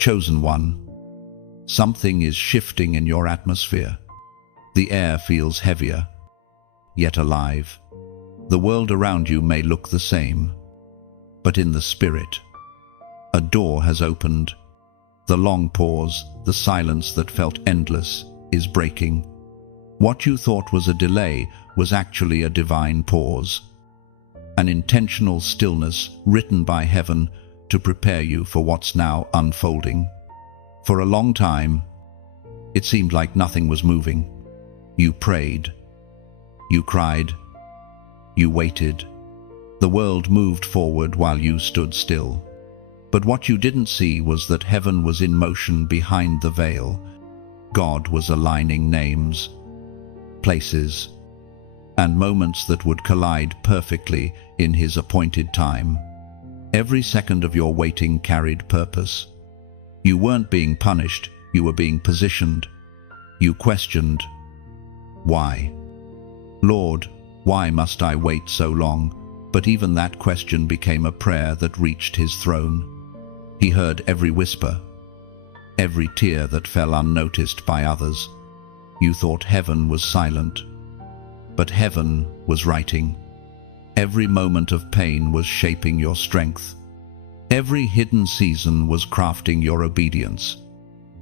Chosen one, something is shifting in your atmosphere. The air feels heavier, yet alive. The world around you may look the same, but in the spirit, a door has opened. The long pause, the silence that felt endless, is breaking. What you thought was a delay was actually a divine pause, an intentional stillness written by heaven to prepare you for what's now unfolding. For a long time, it seemed like nothing was moving. You prayed, you cried, you waited. The world moved forward while you stood still. But what you didn't see was that heaven was in motion behind the veil. God was aligning names, places, and moments that would collide perfectly in His appointed time. Every second of your waiting carried purpose. You weren't being punished, you were being positioned. You questioned, why? Lord, why must I wait so long? But even that question became a prayer that reached His throne. He heard every whisper, every tear that fell unnoticed by others. You thought heaven was silent, but heaven was writing. Every moment of pain was shaping your strength. Every hidden season was crafting your obedience.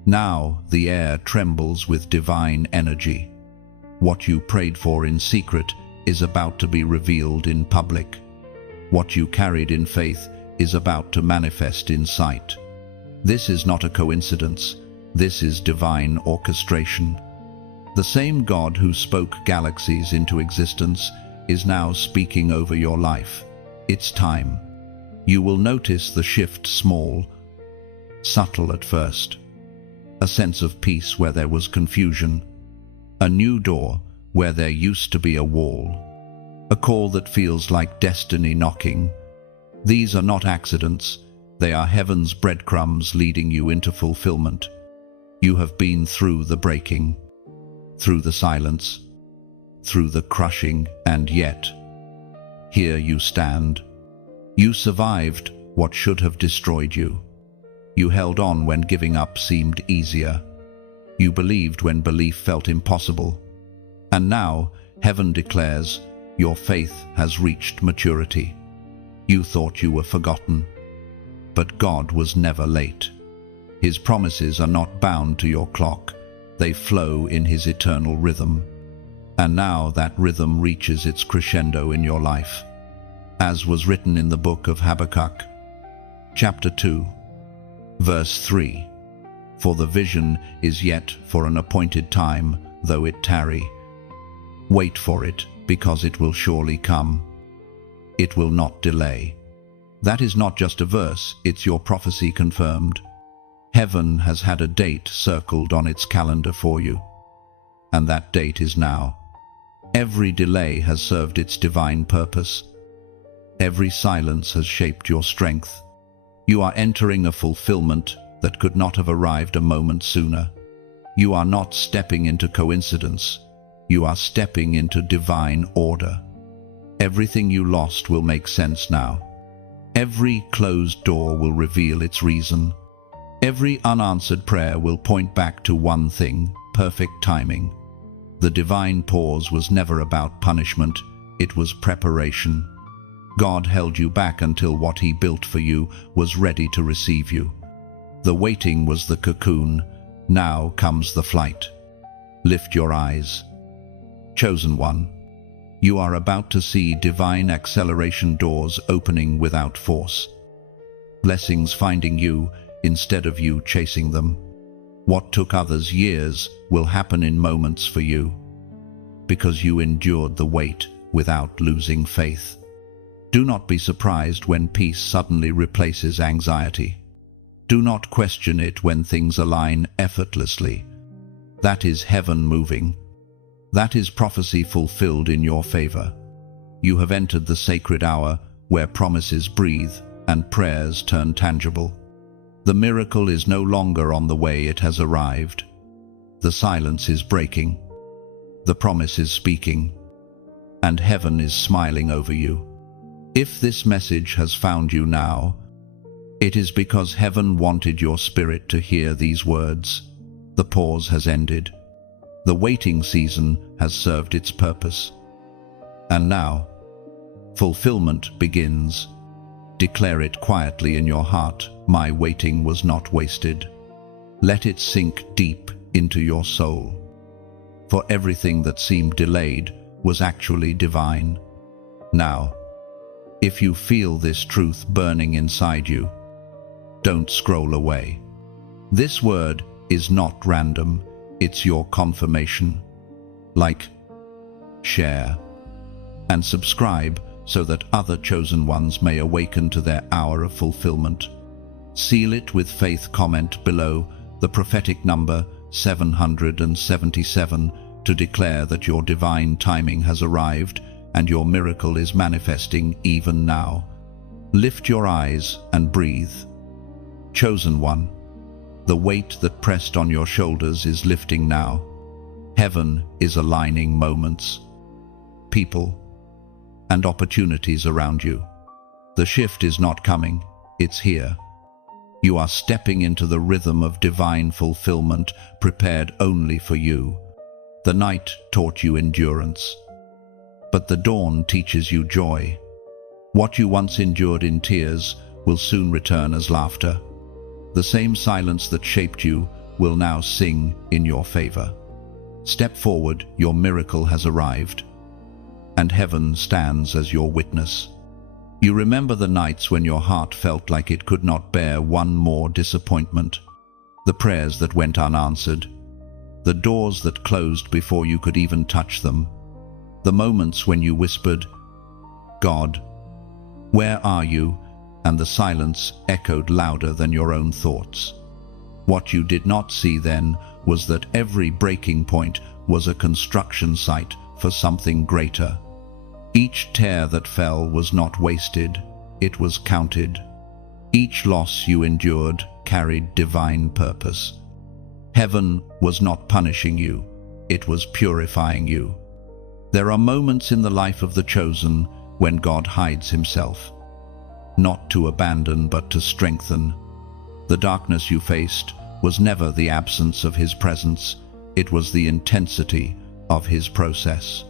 Now the air trembles with divine energy. What you prayed for in secret is about to be revealed in public. What you carried in faith is about to manifest in sight. This is not a coincidence. This is divine orchestration. The same God who spoke galaxies into existence is now speaking over your life. It's time. You will notice the shift small, subtle at first. A sense of peace where there was confusion. A new door where there used to be a wall. A call that feels like destiny knocking. These are not accidents. They are heaven's breadcrumbs leading you into fulfillment. You have been through the breaking, through the silence, through the crushing, and yet, here you stand. You survived what should have destroyed you. You held on when giving up seemed easier. You believed when belief felt impossible. And now, heaven declares, your faith has reached maturity. You thought you were forgotten, but God was never late. His promises are not bound to your clock. They flow in His eternal rhythm. And now that rhythm reaches its crescendo in your life. As was written in the book of Habakkuk, chapter 2, verse 3, "For the vision is yet for an appointed time, though it tarry. Wait for it, because it will surely come. It will not delay." That is not just a verse, it's your prophecy confirmed. Heaven has had a date circled on its calendar for you. And that date is now. Every delay has served its divine purpose. Every silence has shaped your strength. You are entering a fulfillment that could not have arrived a moment sooner. You are not stepping into coincidence. You are stepping into divine order. Everything you lost will make sense now. Every closed door will reveal its reason. Every unanswered prayer will point back to one thing: perfect timing. The divine pause was never about punishment, it was preparation. God held you back until what He built for you was ready to receive you. The waiting was the cocoon, now comes the flight. Lift your eyes. Chosen one, you are about to see divine acceleration doors opening without force. Blessings finding you instead of you chasing them. What took others years will happen in moments for you, because you endured the wait without losing faith. Do not be surprised when peace suddenly replaces anxiety. Do not question it when things align effortlessly. That is heaven moving. That is prophecy fulfilled in your favor. You have entered the sacred hour where promises breathe and prayers turn tangible. The miracle is no longer on the way, it has arrived. The silence is breaking. The promise is speaking. And heaven is smiling over you. If this message has found you now, It is because heaven wanted your spirit to hear these words. The pause has ended. The waiting season has served its purpose. And now, fulfillment begins. Declare it quietly in your heart, my waiting was not wasted. Let it sink deep into your soul. For everything that seemed delayed was actually divine. Now, if you feel this truth burning inside you, don't scroll away. This word is not random, it's your confirmation. Like, share, and subscribe so that other chosen ones may awaken to their hour of fulfillment. Seal it with faith. Comment below the prophetic number 777 to declare that your divine timing has arrived and your miracle is manifesting even now. Lift your eyes and breathe. Chosen one, the weight that pressed on your shoulders is lifting now. Heaven is aligning moments, people, and opportunities around you. The shift is not coming, it's here. You are stepping into the rhythm of divine fulfillment prepared only for you. The night taught you endurance, but the dawn teaches you joy. What you once endured in tears will soon return as laughter. The same silence that shaped you will now sing in your favor. Step forward, your miracle has arrived, and heaven stands as your witness. You remember the nights when your heart felt like it could not bear one more disappointment, the prayers that went unanswered, the doors that closed before you could even touch them, the moments when you whispered, "God, where are you?" and the silence echoed louder than your own thoughts. What you did not see then was that every breaking point was a construction site for something greater. Each tear that fell was not wasted, it was counted. Each loss you endured carried divine purpose. Heaven was not punishing you, it was purifying you. There are moments in the life of the chosen when God hides himself, not to abandon but to strengthen. The darkness you faced was never the absence of his presence, it was the intensity of his process.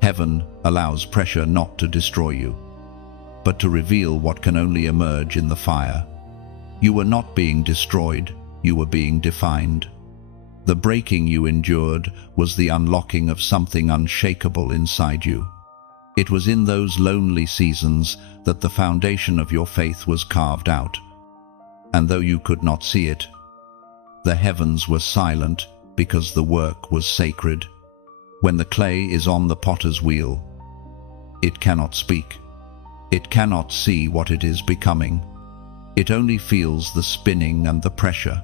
Heaven allows pressure not to destroy you, but to reveal what can only emerge in the fire. You were not being destroyed, you were being defined. The breaking you endured was the unlocking of something unshakable inside you. It was in those lonely seasons that the foundation of your faith was carved out. And though you could not see it, the heavens were silent because the work was sacred. When the clay is on the potter's wheel, it cannot speak. It cannot see what it is becoming. It only feels the spinning and the pressure.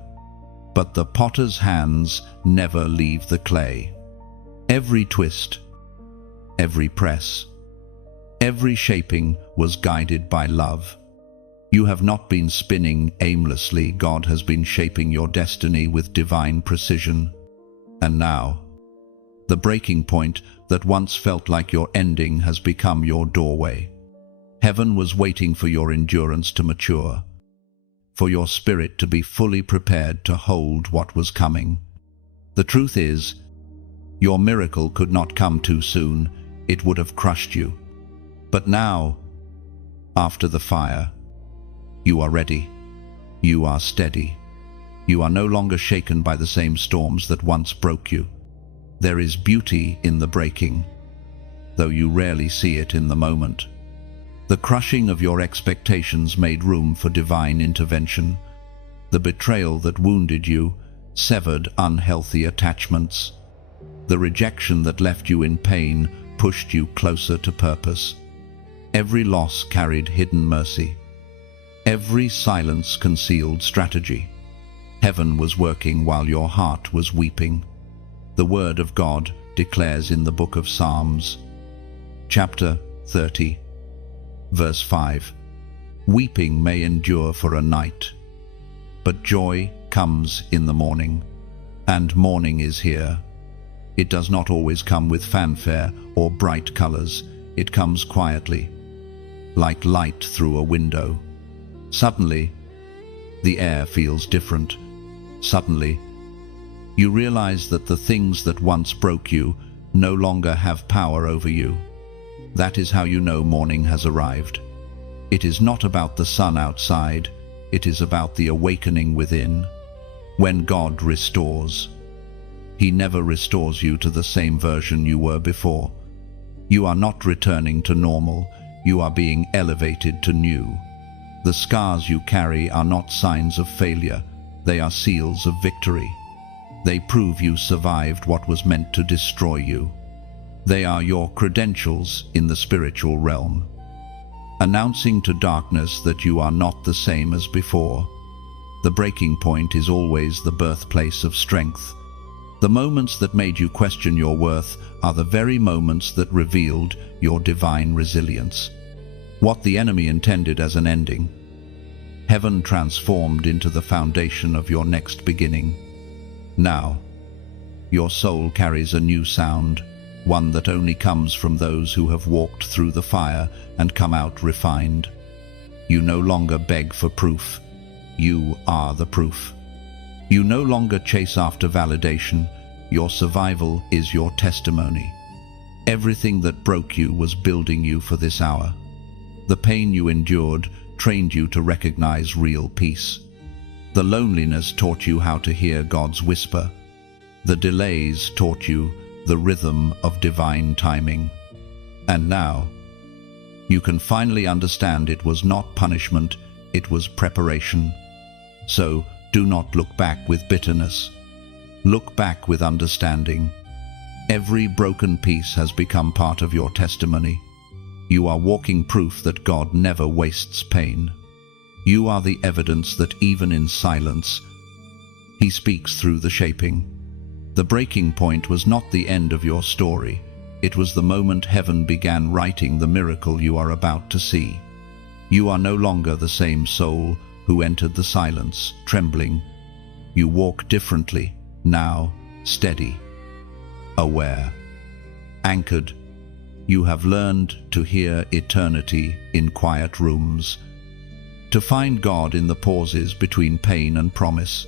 But the potter's hands never leave the clay. Every twist, every press, every shaping was guided by love. You have not been spinning aimlessly. God has been shaping your destiny with divine precision. And now, the breaking point that once felt like your ending has become your doorway. Heaven was waiting for your endurance to mature, for your spirit to be fully prepared to hold what was coming. The truth is, your miracle could not come too soon. It would have crushed you. But now, after the fire, you are ready. You are steady. You are no longer shaken by the same storms that once broke you. There is beauty in the breaking, though you rarely see it in the moment. The crushing of your expectations made room for divine intervention. The betrayal that wounded you severed unhealthy attachments. The rejection that left you in pain pushed you closer to purpose. Every loss carried hidden mercy. Every silence concealed strategy. Heaven was working while your heart was weeping. The Word of God declares in the book of Psalms, chapter 30, verse 5, "Weeping may endure for a night, but joy comes in the morning." And morning is here. It does not always come with fanfare or bright colors. It comes quietly, like light through a window. Suddenly, The air feels different. Suddenly, you realize that the things that once broke you no longer have power over you. That is how you know morning has arrived. It is not about the sun outside, it is about the awakening within. When God restores, He never restores you to the same version you were before. You are not returning to normal, you are being elevated to new. The scars you carry are not signs of failure, they are seals of victory. They prove you survived what was meant to destroy you. They are your credentials in the spiritual realm, announcing to darkness that you are not the same as before. The breaking point is always the birthplace of strength. The moments that made you question your worth are the very moments that revealed your divine resilience. What the enemy intended as an ending, heaven transformed into the foundation of your next beginning. Now, your soul carries a new sound, one that only comes from those who have walked through the fire and come out refined. You no longer beg for proof. You are the proof. You no longer chase after validation. Your survival is your testimony. Everything that broke you was building you for this hour. The pain you endured trained you to recognize real peace. The loneliness taught you how to hear God's whisper. The delays taught you the rhythm of divine timing. And now, you can finally understand it was not punishment, it was preparation. So, do not look back with bitterness. Look back with understanding. Every broken piece has become part of your testimony. You are walking proof that God never wastes pain. You are the evidence that even in silence, He speaks through the shaping. The breaking point was not the end of your story. It was the moment heaven began writing the miracle you are about to see. You are no longer the same soul who entered the silence, trembling. You walk differently, now steady, aware, anchored. You have learned to hear eternity in quiet rooms, to find God in the pauses between pain and promise.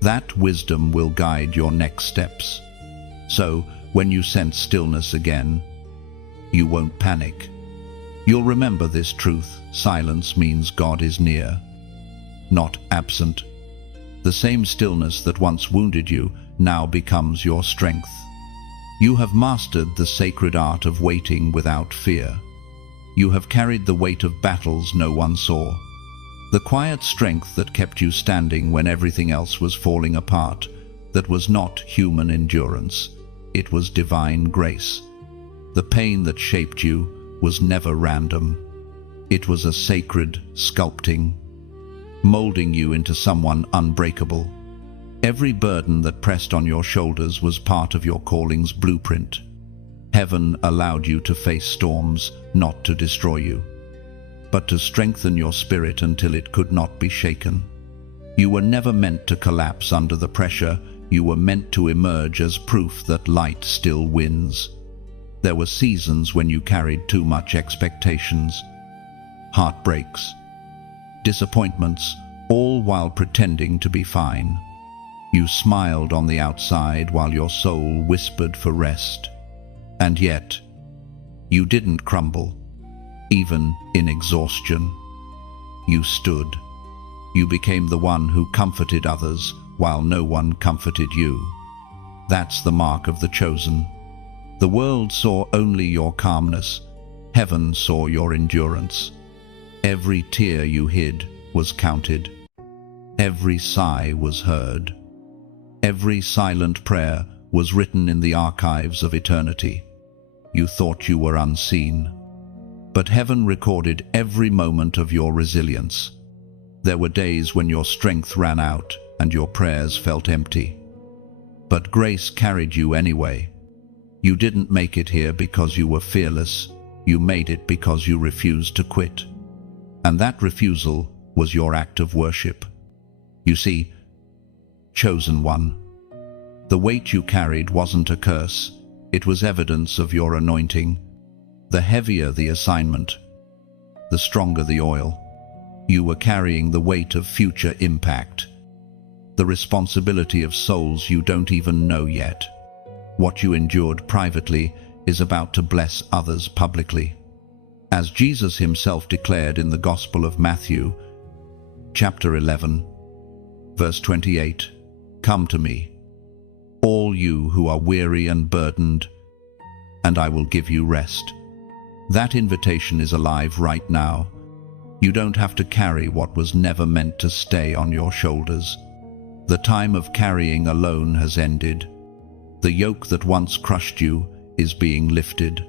That wisdom will guide your next steps. So, when you sense stillness again, you won't panic. You'll remember this truth: silence means God is near, not absent. The same stillness that once wounded you now becomes your strength. You have mastered the sacred art of waiting without fear. You have carried the weight of battles no one saw. The quiet strength that kept you standing when everything else was falling apart. That was not human endurance. It was divine grace. The pain that shaped you was never random. It was a sacred sculpting, molding you into someone unbreakable. Every burden that pressed on your shoulders was part of your calling's blueprint. Heaven allowed you to face storms, not to destroy you, but to strengthen your spirit until it could not be shaken. You were never meant to collapse under the pressure. You were meant to emerge as proof that light still wins. There were seasons when you carried too much expectations, heartbreaks, disappointments, all while pretending to be fine. You smiled on the outside while your soul whispered for rest. And yet, you didn't crumble. Even in exhaustion, you stood. You became the one who comforted others while no one comforted you. That's the mark of the chosen. The world saw only your calmness. Heaven saw your endurance. Every tear you hid was counted. Every sigh was heard. Every silent prayer was written in the archives of eternity. You thought you were unseen, but heaven recorded every moment of your resilience. There were days when your strength ran out and your prayers felt empty. But grace carried you anyway. You didn't make it here because you were fearless. You made it because you refused to quit. And that refusal was your act of worship. You see, chosen one, the weight you carried wasn't a curse. It was evidence of your anointing. The heavier the assignment, the stronger the oil. You were carrying the weight of future impact, the responsibility of souls you don't even know yet. What you endured privately is about to bless others publicly. As Jesus himself declared in the Gospel of Matthew, chapter 11, verse 28, "Come to me, all you who are weary and burdened, and I will give you rest." That invitation is alive right now. You don't have to carry what was never meant to stay on your shoulders. The time of carrying alone has ended. The yoke that once crushed you is being lifted.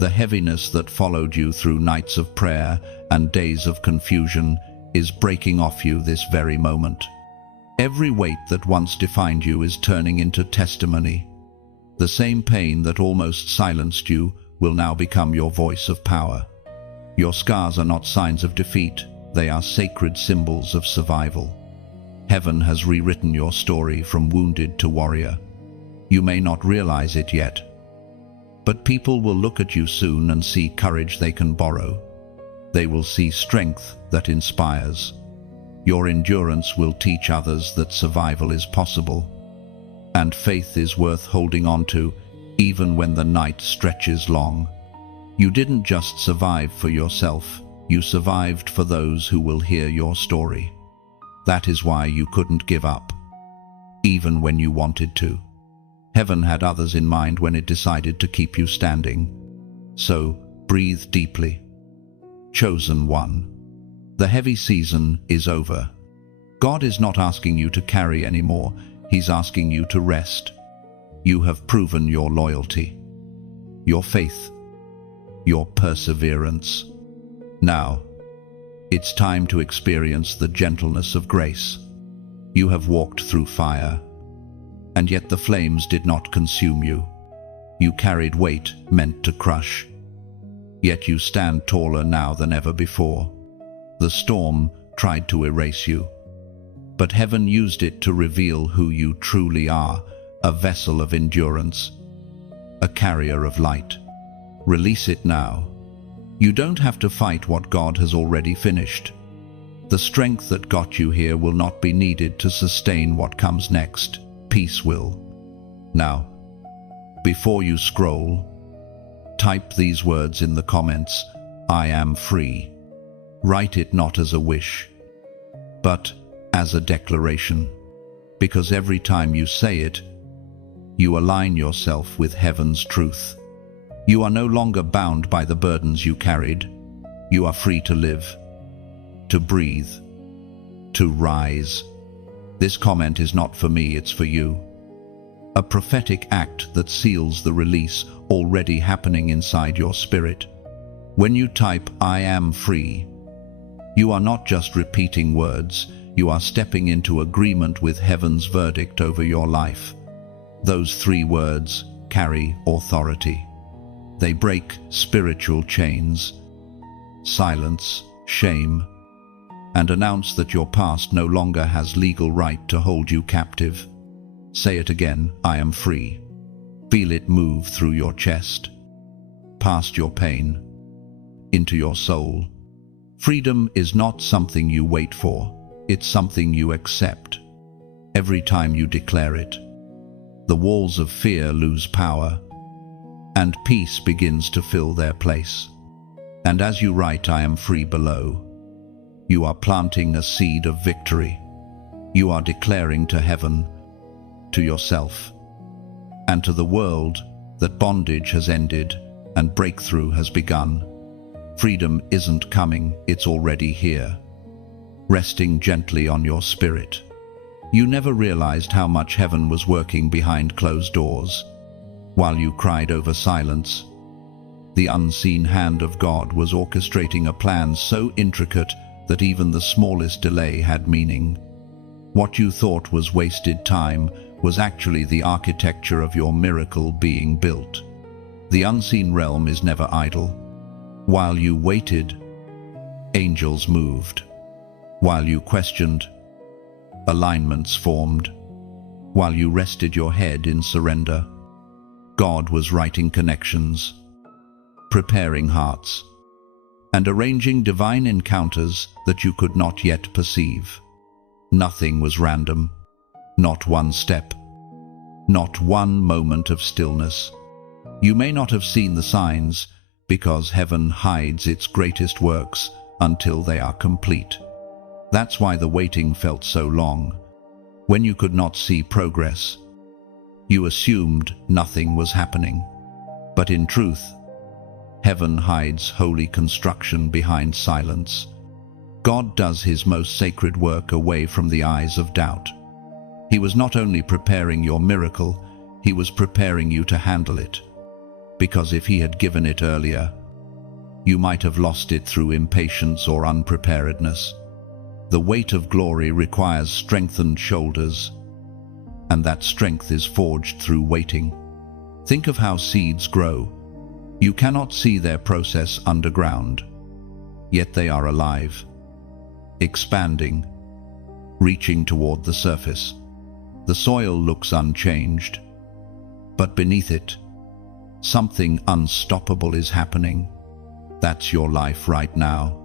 The heaviness that followed you through nights of prayer and days of confusion is breaking off you this very moment. Every weight that once defined you is turning into testimony. The same pain that almost silenced you will now become your voice of power. Your scars are not signs of defeat, they are sacred symbols of survival. Heaven has rewritten your story from wounded to warrior. You may not realize it yet, but people will look at you soon and see courage they can borrow. They will see strength that inspires. Your endurance will teach others that survival is possible, and faith is worth holding on to, even when the night stretches long. You didn't just survive for yourself, you survived for those who will hear your story. That is why you couldn't give up, even when you wanted to. Heaven had others in mind when it decided to keep you standing. So, breathe deeply. Chosen one. The heavy season is over. God is not asking you to carry anymore, He's asking you to rest. You have proven your loyalty, your faith, your perseverance. Now, it's time to experience the gentleness of grace. You have walked through fire, and yet the flames did not consume you. You carried weight meant to crush, yet you stand taller now than ever before. The storm tried to erase you, but heaven used it to reveal who you truly are, a vessel of endurance, a carrier of light. Release it now. You don't have to fight what God has already finished. The strength that got you here will not be needed to sustain what comes next. Peace will. Now, before you scroll, type these words in the comments: "I am free." Write it not as a wish, but as a declaration, because every time you say it, you align yourself with heaven's truth. You are no longer bound by the burdens you carried. You are free to live, to breathe, to rise. This comment is not for me, it's for you. A prophetic act that seals the release already happening inside your spirit. When you type "I am free," you are not just repeating words, you are stepping into agreement with heaven's verdict over your life. Those 3 words carry authority. They break spiritual chains, silence shame, and announce that your past no longer has legal right to hold you captive. Say it again: "I am free." Feel it move through your chest, past your pain, into your soul. Freedom is not something you wait for, it's something you accept. Every time you declare it, the walls of fear lose power, and peace begins to fill their place. And as you write "I am free" below, you are planting a seed of victory. You are declaring to heaven, to yourself, and to the world that bondage has ended and breakthrough has begun. Freedom isn't coming, it's already here, resting gently on your spirit. You never realized how much heaven was working behind closed doors. While you cried over silence, the unseen hand of God was orchestrating a plan so intricate that even the smallest delay had meaning. What you thought was wasted time was actually the architecture of your miracle being built. The unseen realm is never idle. While you waited, angels moved. While you questioned, alignments formed. While you rested your head in surrender, God was writing connections, preparing hearts, and arranging divine encounters that you could not yet perceive. Nothing was random, not one step, not one moment of stillness. You may not have seen the signs, because heaven hides its greatest works until they are complete. That's why the waiting felt so long. When you could not see progress, you assumed nothing was happening. But in truth, heaven hides holy construction behind silence. God does his most sacred work away from the eyes of doubt. He was not only preparing your miracle, he was preparing you to handle it. Because if he had given it earlier, you might have lost it through impatience or unpreparedness. The weight of glory requires strengthened shoulders, and that strength is forged through waiting. Think of how seeds grow. You cannot see their process underground, yet they are alive, expanding, reaching toward the surface. The soil looks unchanged, but beneath it, something unstoppable is happening. That's your life right now.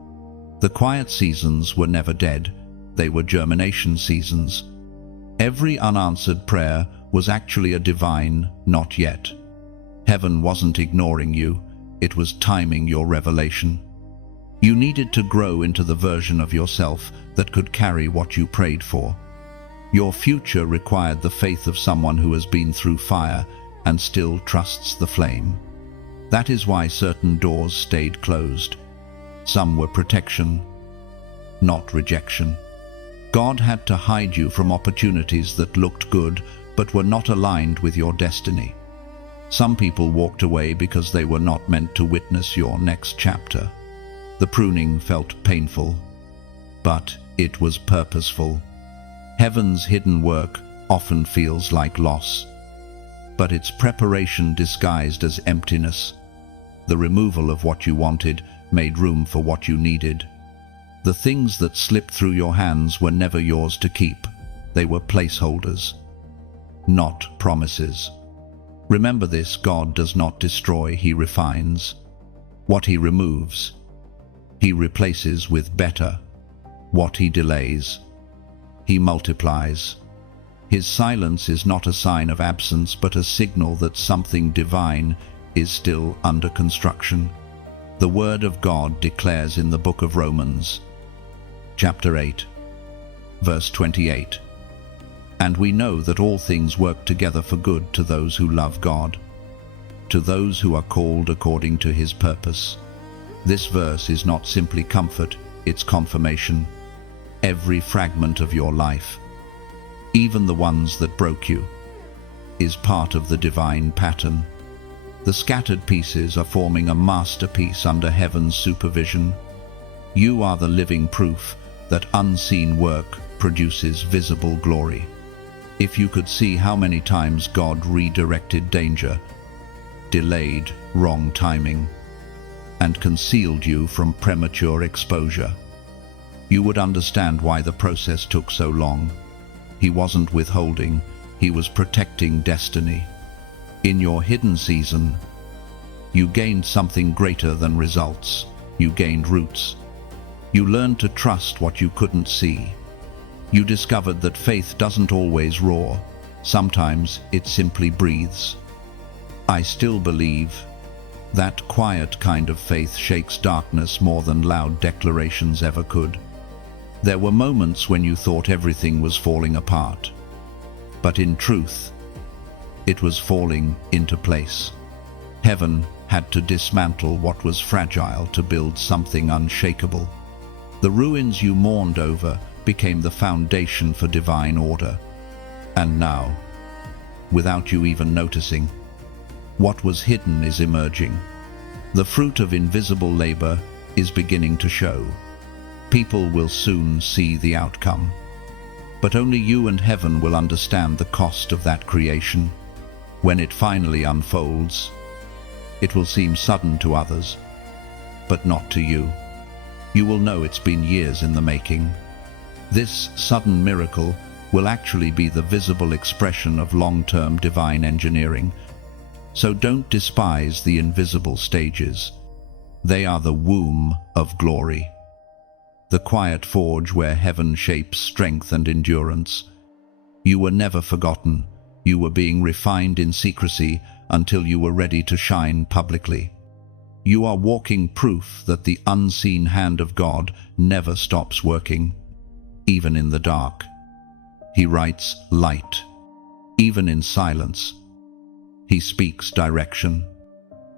The quiet seasons were never dead, they were germination seasons. Every unanswered prayer was actually a divine not yet. Heaven wasn't ignoring you, it was timing your revelation. You needed to grow into the version of yourself that could carry what you prayed for. Your future required the faith of someone who has been through fire and still trusts the flame. That is why certain doors stayed closed. Some were protection, not rejection. God had to hide you from opportunities that looked good but were not aligned with your destiny. Some people walked away because they were not meant to witness your next chapter. The pruning felt painful, but it was purposeful. Heaven's hidden work often feels like loss, but it's preparation disguised as emptiness. The removal of what you wanted made room for what you needed. The things that slipped through your hands were never yours to keep. They were placeholders, not promises. Remember this: God does not destroy, he refines. What he removes, he replaces with better. What he delays, he multiplies. His silence is not a sign of absence, but a signal that something divine is still under construction. The Word of God declares in the book of Romans, chapter 8, verse 28, "And we know that all things work together for good to those who love God, to those who are called according to his purpose." This verse is not simply comfort, it's confirmation. Every fragment of your life, even the ones that broke you, is part of the divine pattern. The scattered pieces are forming a masterpiece under heaven's supervision. You are the living proof that unseen work produces visible glory. If you could see how many times God redirected danger, delayed wrong timing, and concealed you from premature exposure, you would understand why the process took so long. He wasn't withholding, he was protecting destiny. In your hidden season, you gained something greater than results. You gained roots. You learned to trust what you couldn't see. You discovered that faith doesn't always roar. Sometimes it simply breathes. I still believe that quiet kind of faith shakes darkness more than loud declarations ever could. There were moments when you thought everything was falling apart, but in truth, it was falling into place. Heaven had to dismantle what was fragile to build something unshakable. The ruins you mourned over became the foundation for divine order. And now, without you even noticing, what was hidden is emerging. The fruit of invisible labor is beginning to show. People will soon see the outcome. But only you and heaven will understand the cost of that creation. When it finally unfolds, it will seem sudden to others, but not to you. You will know it's been years in the making. This sudden miracle will actually be the visible expression of long-term divine engineering. So don't despise the invisible stages. They are the womb of glory, the quiet forge where heaven shapes strength and endurance. You were never forgotten. You were being refined in secrecy until you were ready to shine publicly. You are walking proof that the unseen hand of God never stops working, even in the dark. He writes light, even in silence. He speaks direction.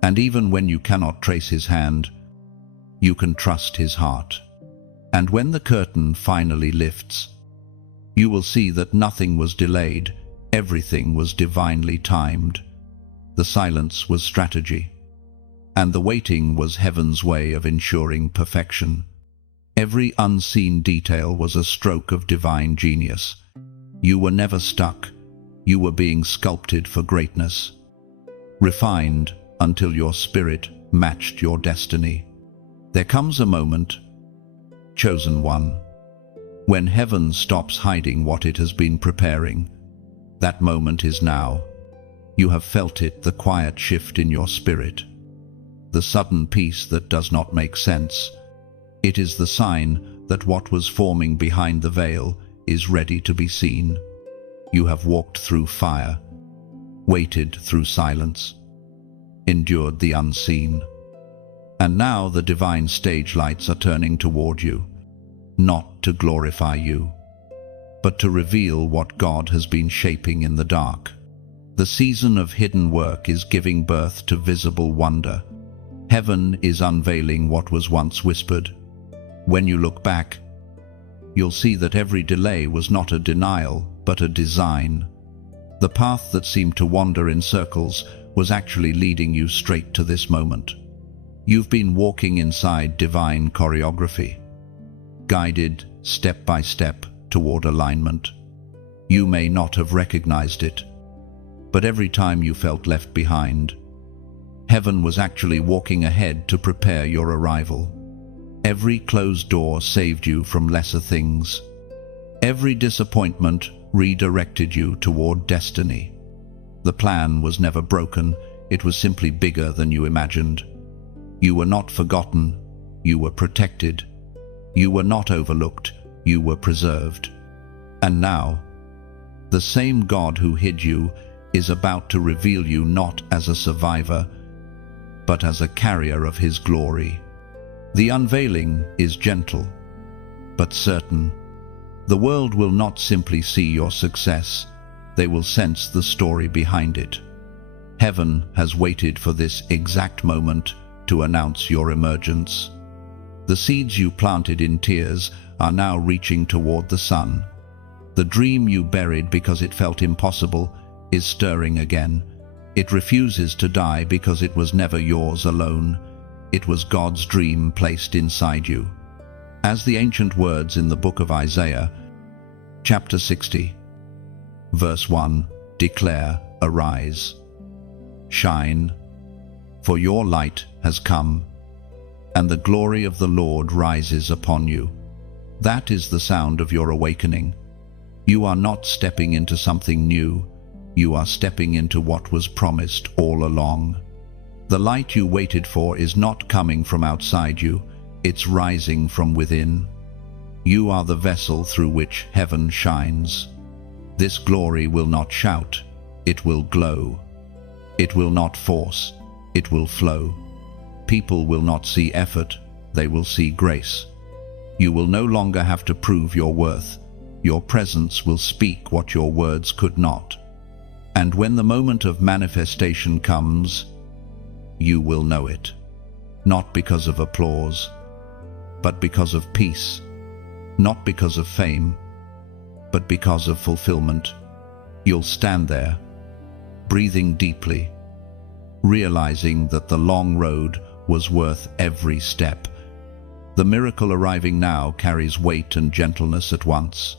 And even when you cannot trace his hand, you can trust his heart. And when the curtain finally lifts, you will see that nothing was delayed, everything was divinely timed. The silence was strategy, and the waiting was heaven's way of ensuring perfection. Every unseen detail was a stroke of divine genius. You were never stuck. You were being sculpted for greatness, refined until your spirit matched your destiny. There comes a moment, chosen one, when heaven stops hiding what it has been preparing. That moment is now. You have felt it, the quiet shift in your spirit, the sudden peace that does not make sense. It is the sign that what was forming behind the veil is ready to be seen. You have walked through fire, waited through silence, endured the unseen. And now the divine stage lights are turning toward you, not to glorify you, but to reveal what God has been shaping in the dark. The season of hidden work is giving birth to visible wonder. Heaven is unveiling what was once whispered. When you look back, you'll see that every delay was not a denial, but a design. The path that seemed to wander in circles was actually leading you straight to this moment. You've been walking inside divine choreography, guided step by step toward alignment. You may not have recognized it, but every time you felt left behind, heaven was actually walking ahead to prepare your arrival. Every closed door saved you from lesser things. Every disappointment redirected you toward destiny. The plan was never broken, it was simply bigger than you imagined. You were not forgotten, you were protected. You were not overlooked, you were preserved. And now, the same God who hid you is about to reveal you not as a survivor, but as a carrier of his glory. The unveiling is gentle, but certain. The world will not simply see your success, they will sense the story behind it. Heaven has waited for this exact moment to announce your emergence. The seeds you planted in tears are now reaching toward the sun. The dream you buried because it felt impossible is stirring again. It refuses to die because it was never yours alone. It was God's dream placed inside you. As the ancient words in the book of Isaiah, chapter 60, verse 1, declare, "Arise, shine, for your light has come, and the glory of the Lord rises upon you." That is the sound of your awakening. You are not stepping into something new, you are stepping into what was promised all along. The light you waited for is not coming from outside you, it's rising from within. You are the vessel through which heaven shines. This glory will not shout, it will glow. It will not force, it will flow. People will not see effort, they will see grace. You will no longer have to prove your worth. Your presence will speak what your words could not. And when the moment of manifestation comes, you will know it. Not because of applause, but because of peace. Not because of fame, but because of fulfillment. You'll stand there, breathing deeply, realizing that the long road was worth every step. The miracle arriving now carries weight and gentleness at once.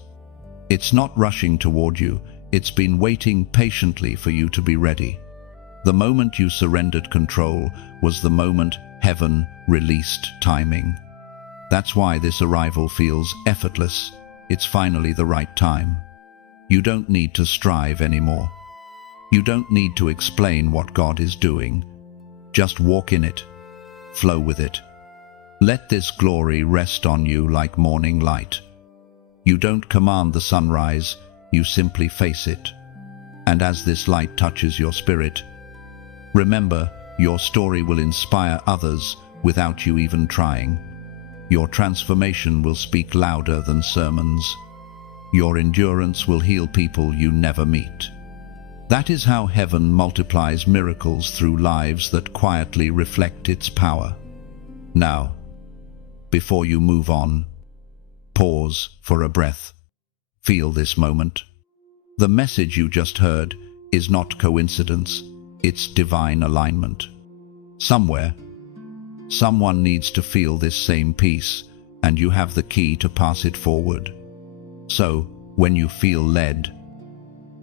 It's not rushing toward you, it's been waiting patiently for you to be ready. The moment you surrendered control was the moment heaven released timing. That's why this arrival feels effortless. It's finally the right time. You don't need to strive anymore. You don't need to explain what God is doing. Just walk in it. flow with it. Let this glory rest on you like morning light. You don't command the sunrise, you simply face it. And as this light touches your spirit, remember, your story will inspire others without you even trying. Your transformation will speak louder than sermons. Your endurance will heal people you never meet. That is how heaven multiplies miracles through lives that quietly reflect its power. Now, before you move on, pause for a breath. Feel this moment. The message you just heard is not coincidence, it's divine alignment. Somewhere, someone needs to feel this same peace, and you have the key to pass it forward. So, when you feel led,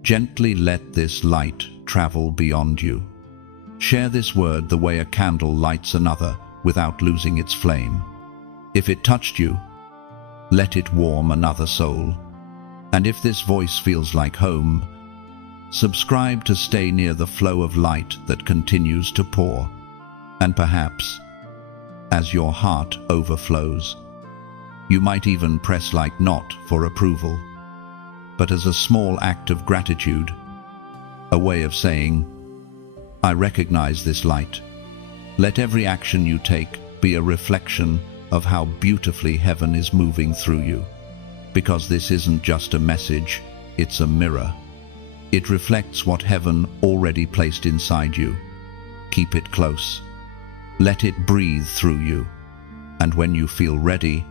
gently let this light travel beyond you. Share this word the way a candle lights another without losing its flame. If it touched you, let it warm another soul. And if this voice feels like home, subscribe to stay near the flow of light that continues to pour. And perhaps, as your heart overflows, you might even press like not for approval, but as a small act of gratitude, a way of saying, I recognize this light. Let every action you take be a reflection of how beautifully heaven is moving through you. Because this isn't just a message, it's a mirror. It reflects what heaven already placed inside you. Keep it close. Let it breathe through you. And when you feel ready,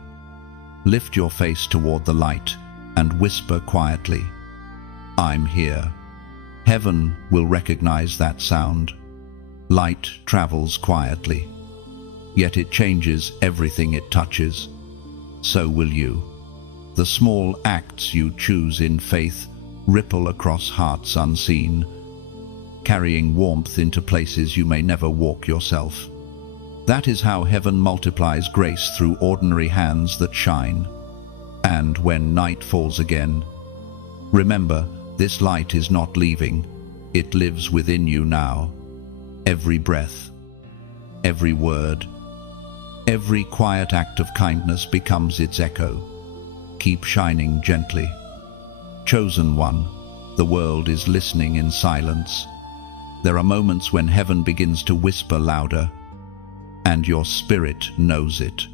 lift your face toward the light and whisper quietly, I'm here. Heaven will recognize that sound. Light travels quietly, yet it changes everything it touches. So will you. The small acts you choose in faith ripple across hearts unseen, carrying warmth into places you may never walk yourself. That is how heaven multiplies grace through ordinary hands that shine. And when night falls again, remember, this light is not leaving. It lives within you now. Every breath, every word, every quiet act of kindness becomes its echo. Keep shining gently. Chosen one, the world is listening in silence. There are moments when heaven begins to whisper louder, and your spirit knows it.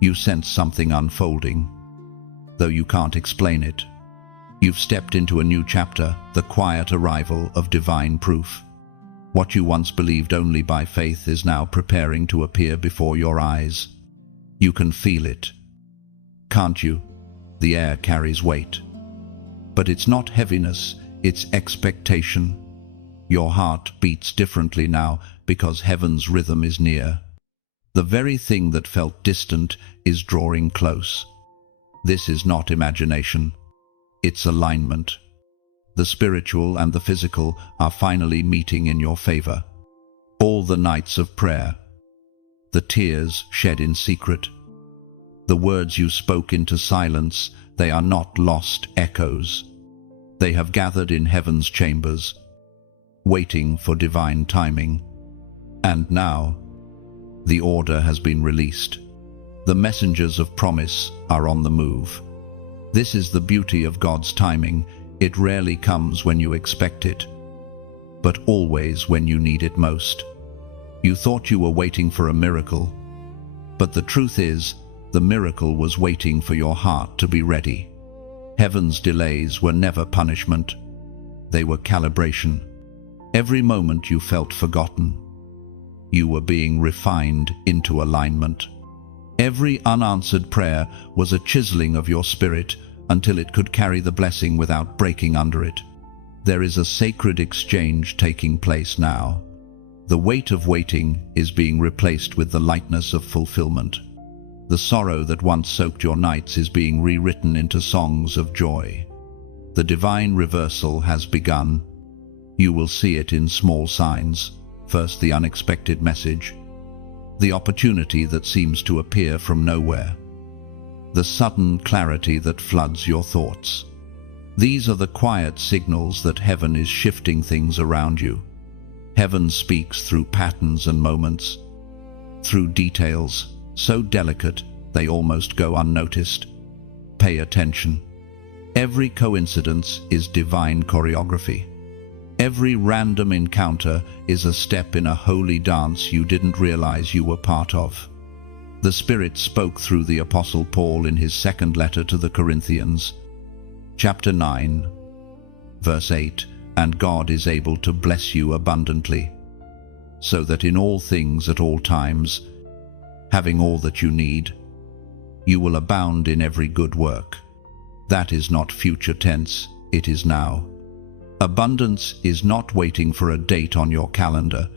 You sense something unfolding, though you can't explain it. You've stepped into a new chapter, the quiet arrival of divine proof. What you once believed only by faith is now preparing to appear before your eyes. You can feel it, can't you? The air carries weight. But it's not heaviness, it's expectation. Your heart beats differently now because heaven's rhythm is near. The very thing that felt distant is drawing close. This is not imagination. It's alignment. The spiritual and the physical are finally meeting in your favor. All the nights of prayer, the tears shed in secret, the words you spoke into silence, they are not lost echoes. They have gathered in heaven's chambers, waiting for divine timing. And now, the order has been released. The messengers of promise are on the move. This is the beauty of God's timing. It rarely comes when you expect it, but always when you need it most. You thought you were waiting for a miracle, but the truth is, the miracle was waiting for your heart to be ready. Heaven's delays were never punishment. They were calibration. Every moment you felt forgotten, you were being refined into alignment. Every unanswered prayer was a chiseling of your spirit until it could carry the blessing without breaking under it. There is a sacred exchange taking place now. The weight of waiting is being replaced with the lightness of fulfillment. The sorrow that once soaked your nights is being rewritten into songs of joy. The divine reversal has begun. You will see it in small signs. First, the unexpected message, the opportunity that seems to appear from nowhere, the sudden clarity that floods your thoughts. These are the quiet signals that heaven is shifting things around you. Heaven speaks through patterns and moments. through details so delicate they almost go unnoticed. Pay attention. Every coincidence is divine choreography. Every random encounter is a step in a holy dance you didn't realize you were part of. The Spirit spoke through the Apostle Paul in his second letter to the Corinthians, chapter 9, verse 8, "And God is able to bless you abundantly, so that in all things at all times, having all that you need, you will abound in every good work." That is not future tense, it is now. Abundance is not waiting for a date on your calendar.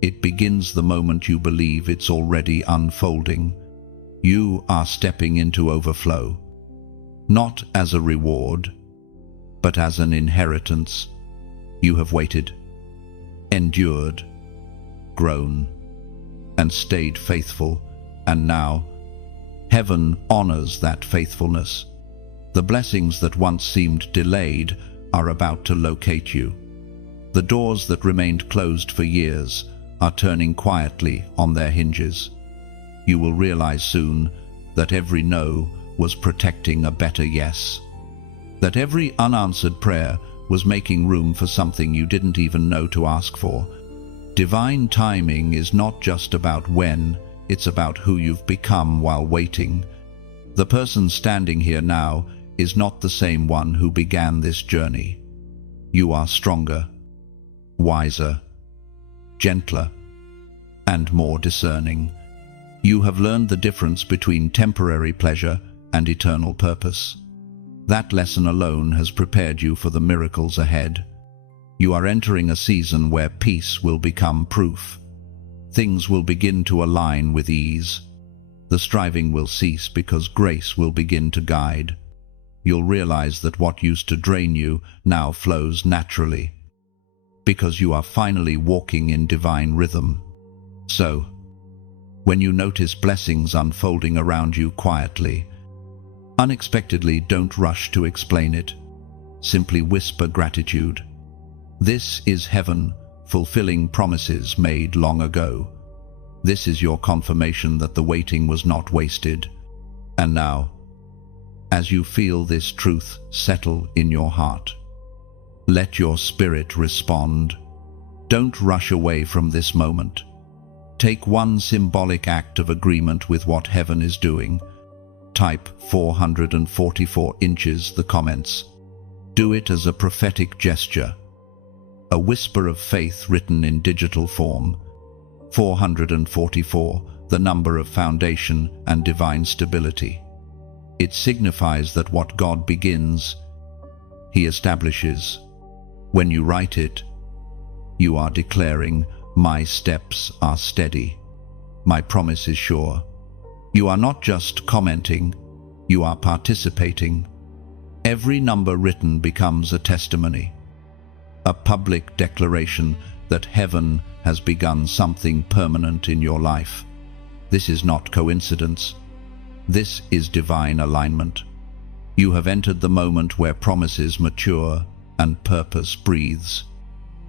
It begins the moment you believe it's already unfolding. You are stepping into overflow, not as a reward, but as an inheritance. You have waited, endured, grown, and stayed faithful, and now heaven honors that faithfulness. The blessings that once seemed delayed are about to locate you. The doors that remained closed for years are turning quietly on their hinges. You will realize soon that every no was protecting a better yes. That every unanswered prayer was making room for something you didn't even know to ask for. Divine timing is not just about when, it's about who you've become while waiting. The person standing here now is not the same one who began this journey. You are stronger, wiser, gentler, and more discerning. You have learned the difference between temporary pleasure and eternal purpose. That lesson alone has prepared you for the miracles ahead. You are entering a season where peace will become proof. Things will begin to align with ease. The striving will cease because grace will begin to guide. You'll realize that what used to drain you now flows naturally, because you are finally walking in divine rhythm. So, when you notice blessings unfolding around you quietly, unexpectedly, don't rush to explain it. Simply whisper gratitude. This is heaven fulfilling promises made long ago. This is your confirmation that the waiting was not wasted. And now, as you feel this truth settle in your heart, let your spirit respond. Don't rush away from this moment. Take one symbolic act of agreement with what heaven is doing. Type 444 inches the comments. Do it as a prophetic gesture, a whisper of faith written in digital form. 444, the number of foundation and divine stability. It signifies that what God begins, He establishes. When you write it, you are declaring, "My steps are steady. My promise is sure." You are not just commenting, you are participating. Every number written becomes a testimony, a public declaration that heaven has begun something permanent in your life. This is not coincidence. This is divine alignment. You have entered the moment where promises mature and purpose breathes.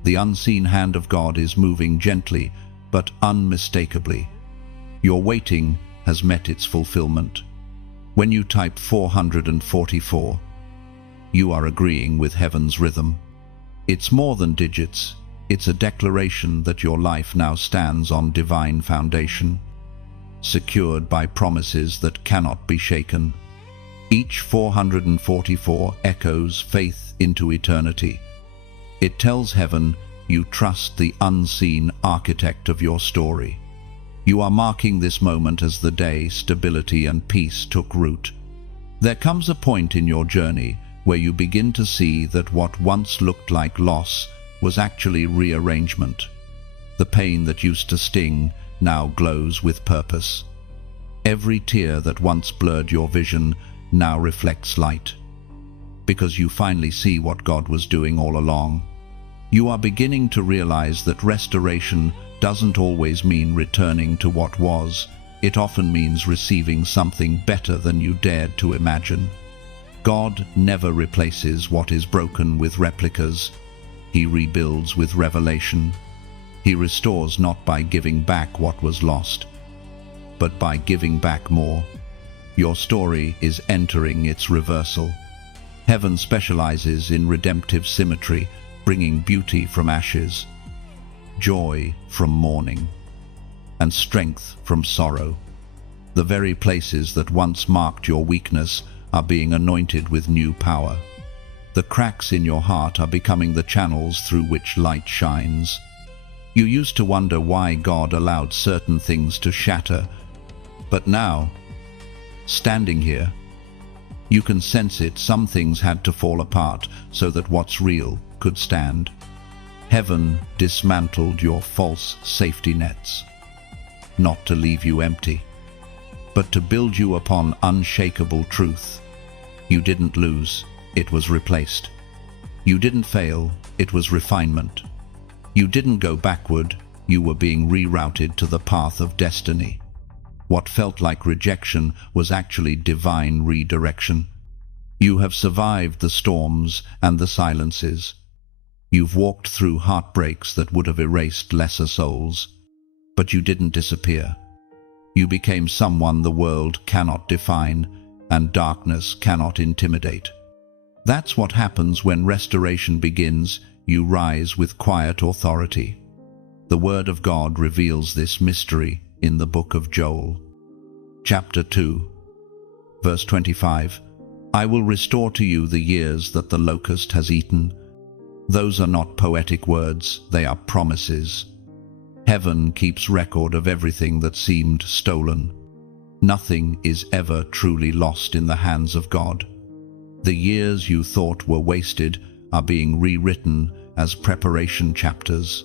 The unseen hand of God is moving gently but unmistakably. Your waiting has met its fulfillment. When you type 444, you are agreeing with heaven's rhythm. It's more than digits. It's a declaration that your life now stands on divine foundation, secured by promises that cannot be shaken. Each 444 echoes faith into eternity. It tells heaven you trust the unseen architect of your story. You are marking this moment as the day stability and peace took root. There comes a point in your journey where you begin to see that what once looked like loss was actually rearrangement. The pain that used to sting now glows with purpose. Every tear that once blurred your vision now reflects light, because you finally see what God was doing all along. You are beginning to realize that restoration doesn't always mean returning to what was. It often means receiving something better than you dared to imagine. God never replaces what is broken with replicas. He rebuilds with revelation. He restores not by giving back what was lost, but by giving back more. Your story is entering its reversal. Heaven specializes in redemptive symmetry, bringing beauty from ashes, joy from mourning, and strength from sorrow. The very places that once marked your weakness are being anointed with new power. The cracks in your heart are becoming the channels through which light shines. You used to wonder why God allowed certain things to shatter, but now, standing here, you can sense it. Some things had to fall apart so that what's real could stand. Heaven dismantled your false safety nets, not to leave you empty, but to build you upon unshakable truth. You didn't lose, it was replaced. You didn't fail, it was refinement. You didn't go backward, you were being rerouted to the path of destiny. What felt like rejection was actually divine redirection. You have survived the storms and the silences. You've walked through heartbreaks that would have erased lesser souls. But you didn't disappear. You became someone the world cannot define and darkness cannot intimidate. That's what happens when restoration begins. You rise with quiet authority. The Word of God reveals this mystery in the book of Joel. Chapter 2, verse 25. I will restore to you the years that the locust has eaten. Those are not poetic words, they are promises. Heaven keeps record of everything that seemed stolen. Nothing is ever truly lost in the hands of God. The years you thought were wasted are being rewritten as preparation chapters.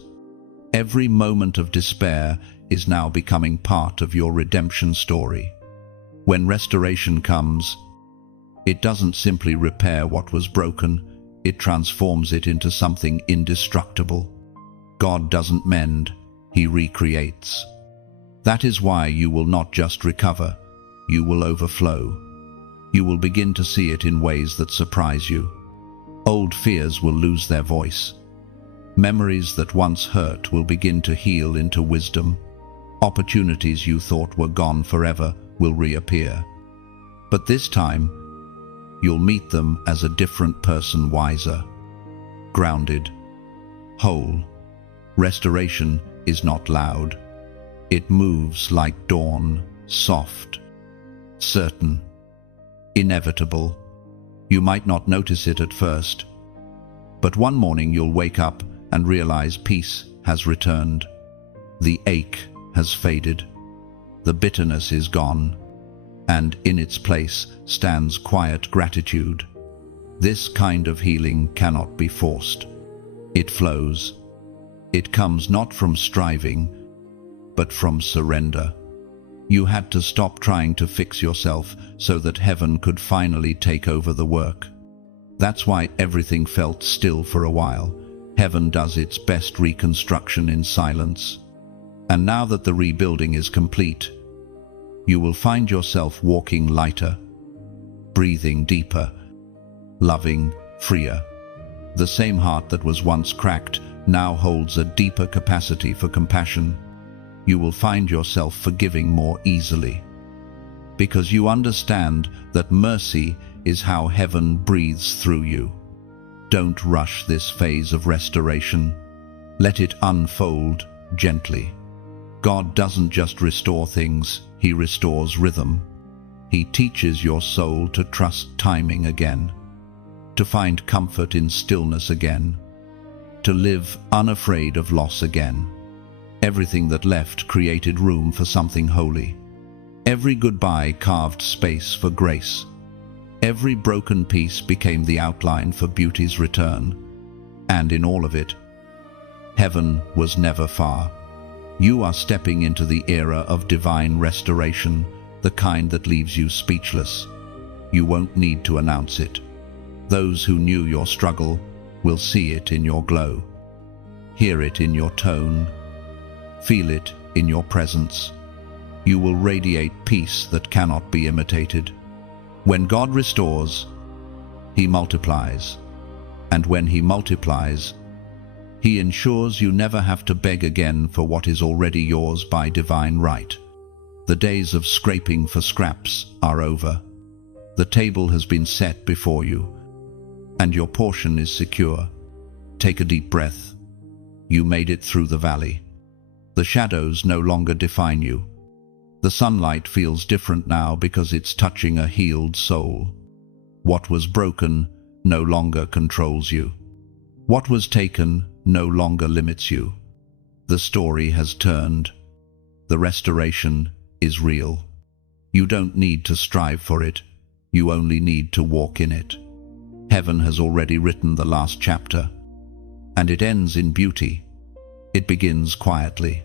Every moment of despair is now becoming part of your redemption story. When restoration comes, it doesn't simply repair what was broken, it transforms it into something indestructible. God doesn't mend, He recreates. That is why you will not just recover, you will overflow. You will begin to see it in ways that surprise you. Old fears will lose their voice. Memories that once hurt will begin to heal into wisdom. Opportunities you thought were gone forever will reappear. But this time, you'll meet them as a different person, wiser, grounded, whole. Restoration is not loud. It moves like dawn, soft, certain, inevitable. You might not notice it at first, but one morning you'll wake up and realize peace has returned. The ache has faded. The bitterness is gone, and in its place stands quiet gratitude. This kind of healing cannot be forced. It flows. It comes not from striving, but from surrender. You had to stop trying to fix yourself so that heaven could finally take over the work. That's why everything felt still for a while. Heaven does its best reconstruction in silence. And now that the rebuilding is complete, you will find yourself walking lighter, breathing deeper, loving freer. The same heart that was once cracked now holds a deeper capacity for compassion. You will find yourself forgiving more easily, because you understand that mercy is how heaven breathes through you. Don't rush this phase of restoration. Let it unfold gently. God doesn't just restore things, He restores rhythm. He teaches your soul to trust timing again, to find comfort in stillness again, to live unafraid of loss again. Everything that left created room for something holy. Every goodbye carved space for grace. Every broken piece became the outline for beauty's return. And in all of it, heaven was never far. You are stepping into the era of divine restoration, the kind that leaves you speechless. You won't need to announce it. Those who knew your struggle will see it in your glow, hear it in your tone, feel it in your presence. You will radiate peace that cannot be imitated. When God restores, He multiplies. And when He multiplies, He ensures you never have to beg again for what is already yours by divine right. The days of scraping for scraps are over. The table has been set before you, and your portion is secure. Take a deep breath. You made it through the valley. The shadows no longer define you. The sunlight feels different now because it's touching a healed soul. What was broken no longer controls you. What was taken no longer limits you. The story has turned. The restoration is real. You don't need to strive for it. You only need to walk in it. Heaven has already written the last chapter, and it ends in beauty. It begins quietly,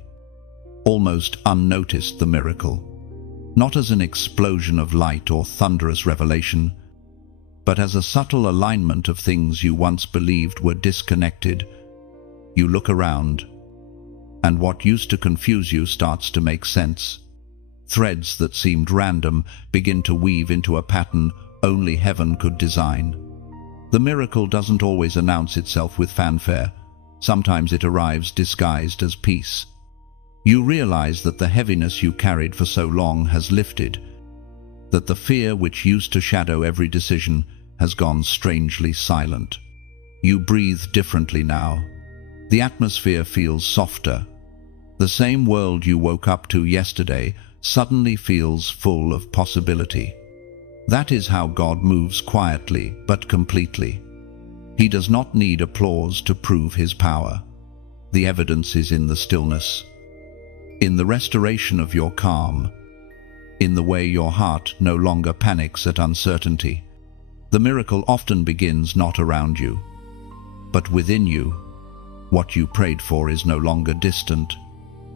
almost unnoticed, the miracle, not as an explosion of light or thunderous revelation, but as a subtle alignment of things you once believed were disconnected. You look around, and what used to confuse you starts to make sense. Threads that seemed random begin to weave into a pattern only heaven could design. The miracle doesn't always announce itself with fanfare. Sometimes it arrives disguised as peace. You realize that the heaviness you carried for so long has lifted, that the fear which used to shadow every decision has gone strangely silent. You breathe differently now. The atmosphere feels softer. The same world you woke up to yesterday suddenly feels full of possibility. That is how God moves quietly but completely. He does not need applause to prove his power. The evidence is in the stillness, in the restoration of your calm, in the way your heart no longer panics at uncertainty. The miracle often begins not around you, but within you. What you prayed for is no longer distant.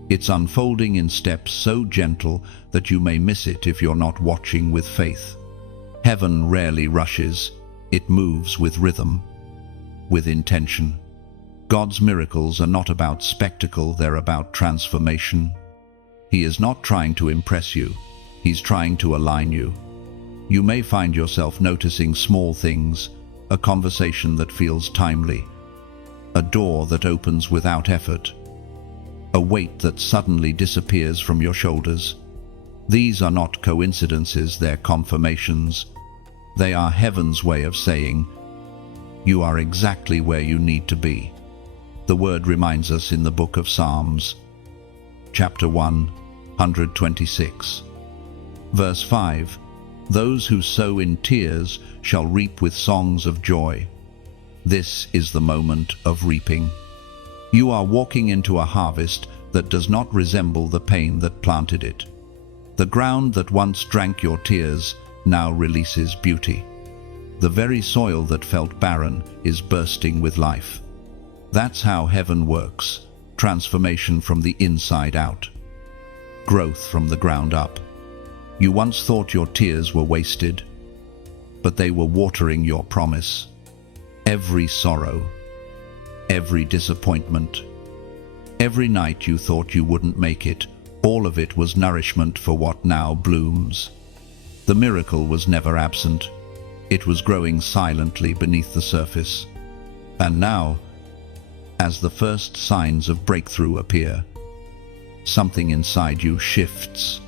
It's unfolding in steps so gentle that you may miss it if you're not watching with faith. Heaven rarely rushes. It moves with rhythm, with intention. God's miracles are not about spectacle, they're about transformation. He is not trying to impress you. He's trying to align you. You may find yourself noticing small things, a conversation that feels timely, a door that opens without effort, a weight that suddenly disappears from your shoulders. These are not coincidences, they're confirmations. They are heaven's way of saying, you are exactly where you need to be. The word reminds us in the book of Psalms, chapter 126, verse 5, those who sow in tears shall reap with songs of joy. This is the moment of reaping. You are walking into a harvest that does not resemble the pain that planted it. The ground that once drank your tears now releases beauty. The very soil that felt barren is bursting with life. That's how heaven works. Transformation from the inside out. Growth from the ground up. You once thought your tears were wasted, but they were watering your promise. Every sorrow, every disappointment, every night you thought you wouldn't make it, all of it was nourishment for what now blooms. The miracle was never absent. It was growing silently beneath the surface. And now, as the first signs of breakthrough appear, something inside you shifts.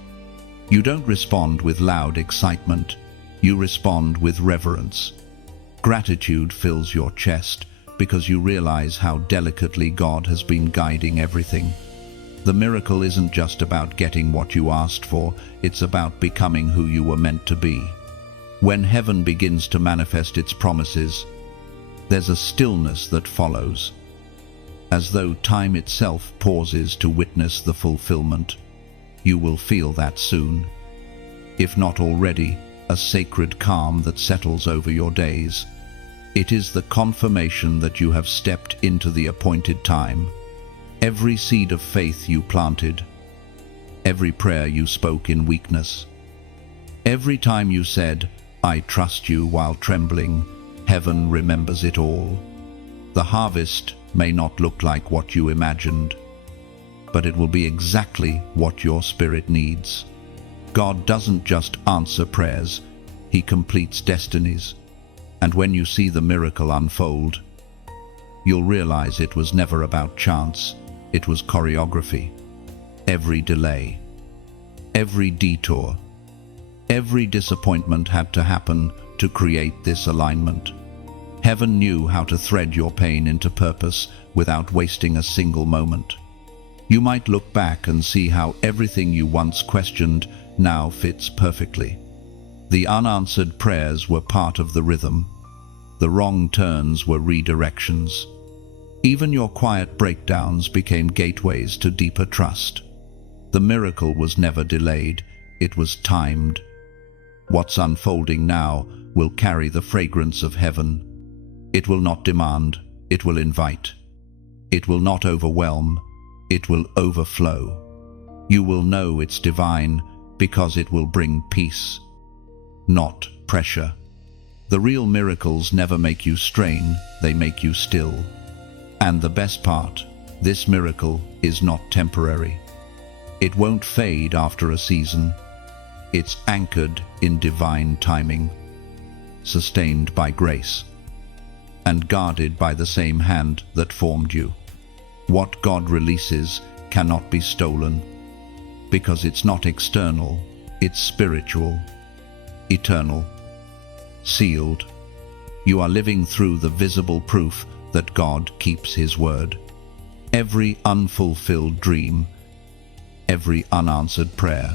You don't respond with loud excitement. You respond with reverence. Gratitude fills your chest because you realize how delicately God has been guiding everything. The miracle isn't just about getting what you asked for, it's about becoming who you were meant to be. When heaven begins to manifest its promises, there's a stillness that follows, as though time itself pauses to witness the fulfillment. You will feel that soon, if not already, a sacred calm that settles over your days. It is the confirmation that you have stepped into the appointed time. Every seed of faith you planted, every prayer you spoke in weakness, every time you said, I trust you while trembling, heaven remembers it all. The harvest may not look like what you imagined, but it will be exactly what your spirit needs. God doesn't just answer prayers, He completes destinies. And when you see the miracle unfold, you'll realize it was never about chance, it was choreography. Every delay, every detour. Every disappointment had to happen to create this alignment. Heaven knew how to thread your pain into purpose without wasting a single moment. You might look back and see how everything you once questioned now fits perfectly. The unanswered prayers were part of the rhythm. The wrong turns were redirections. Even your quiet breakdowns became gateways to deeper trust. The miracle was never delayed, it was timed. What's unfolding now will carry the fragrance of heaven. It will not demand, it will invite. It will not overwhelm, it will overflow. You will know it's divine because it will bring peace, not pressure. The real miracles never make you strain, they make you still. And the best part, this miracle is not temporary. It won't fade after a season. It's anchored in divine timing, sustained by grace, and guarded by the same hand that formed you. What God releases cannot be stolen, because it's not external, it's spiritual, eternal, sealed. You are living through the visible proof that God keeps His word. Every unfulfilled dream, every unanswered prayer,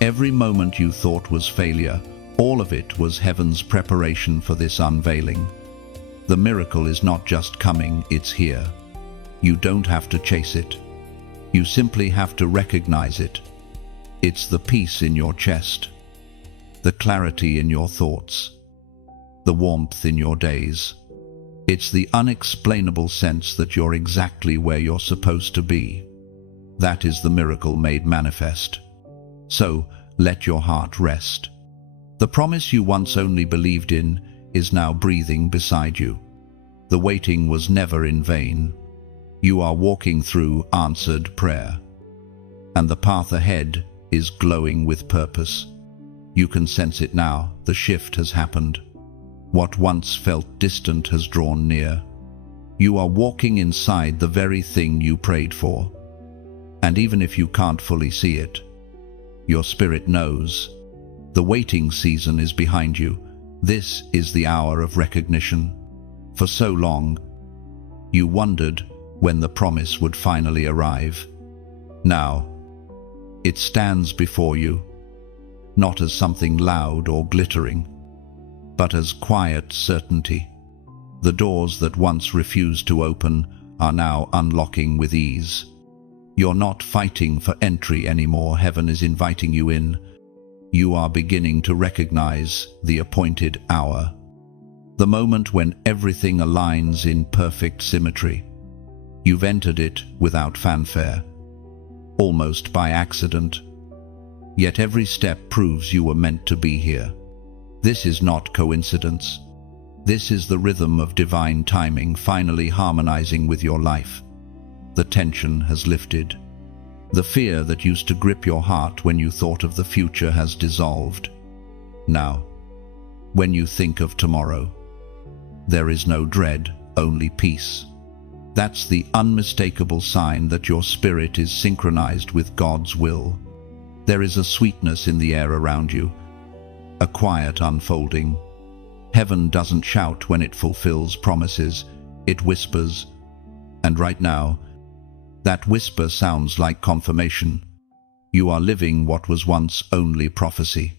every moment you thought was failure, all of it was heaven's preparation for this unveiling. The miracle is not just coming, it's here. You don't have to chase it. You simply have to recognize it. It's the peace in your chest, the clarity in your thoughts, the warmth in your days. It's the unexplainable sense that you're exactly where you're supposed to be. That is the miracle made manifest. So, let your heart rest. The promise you once only believed in is now breathing beside you. The waiting was never in vain. You are walking through answered prayer, and the path ahead is glowing with purpose. You can sense it now, the shift has happened. What once felt distant has drawn near. You are walking inside the very thing you prayed for. And even if you can't fully see it, your spirit knows. The waiting season is behind you. This is the hour of recognition. For so long, you wondered when the promise would finally arrive. Now, it stands before you, not as something loud or glittering, but as quiet certainty. The doors that once refused to open are now unlocking with ease. You're not fighting for entry anymore, heaven is inviting you in. You are beginning to recognize the appointed hour, the moment when everything aligns in perfect symmetry. You've entered it without fanfare, almost by accident. Yet every step proves you were meant to be here. This is not coincidence. This is the rhythm of divine timing finally harmonizing with your life. The tension has lifted. The fear that used to grip your heart when you thought of the future has dissolved. Now, when you think of tomorrow, there is no dread, only peace. That's the unmistakable sign that your spirit is synchronized with God's will. There is a sweetness in the air around you, a quiet unfolding. Heaven doesn't shout when it fulfills promises, it whispers. And right now, that whisper sounds like confirmation. You are living what was once only prophecy.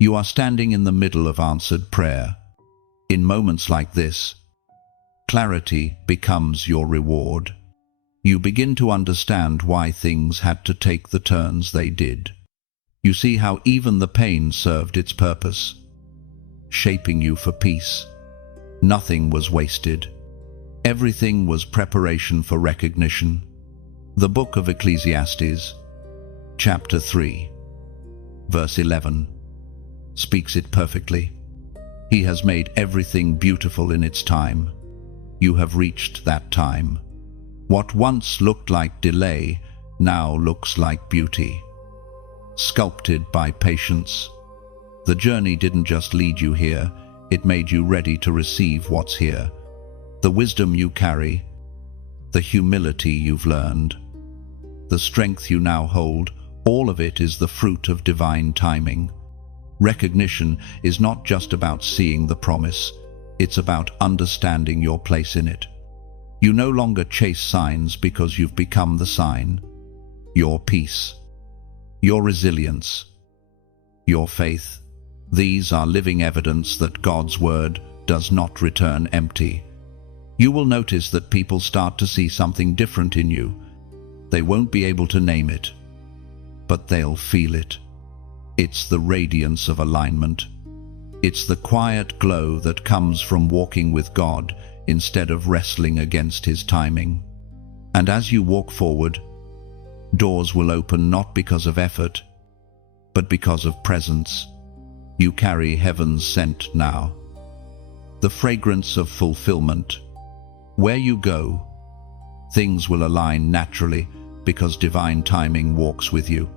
You are standing in the middle of answered prayer. In moments like this, clarity becomes your reward. You begin to understand why things had to take the turns they did. You see how even the pain served its purpose, shaping you for peace. Nothing was wasted. Everything was preparation for recognition. The book of Ecclesiastes, chapter 3, verse 11, speaks it perfectly. He has made everything beautiful in its time. You have reached that time. What once looked like delay now looks like beauty, sculpted by patience. The journey didn't just lead you here, it made you ready to receive what's here. The wisdom you carry, the humility you've learned, the strength you now hold, All of it is the fruit of divine timing. Recognition is not just about seeing the promise, it's about understanding your place in it. You no longer chase signs because you've become the sign. Your peace, your resilience, your faith, these are living evidence that God's word does not return empty. You will notice that people start to see something different in you. They won't be able to name it, but they'll feel it. It's the radiance of alignment. It's the quiet glow that comes from walking with God instead of wrestling against His timing. And as you walk forward, doors will open not because of effort, but because of presence. You carry heaven's scent now, the fragrance of fulfillment. Where you go, things will align naturally because divine timing walks with you.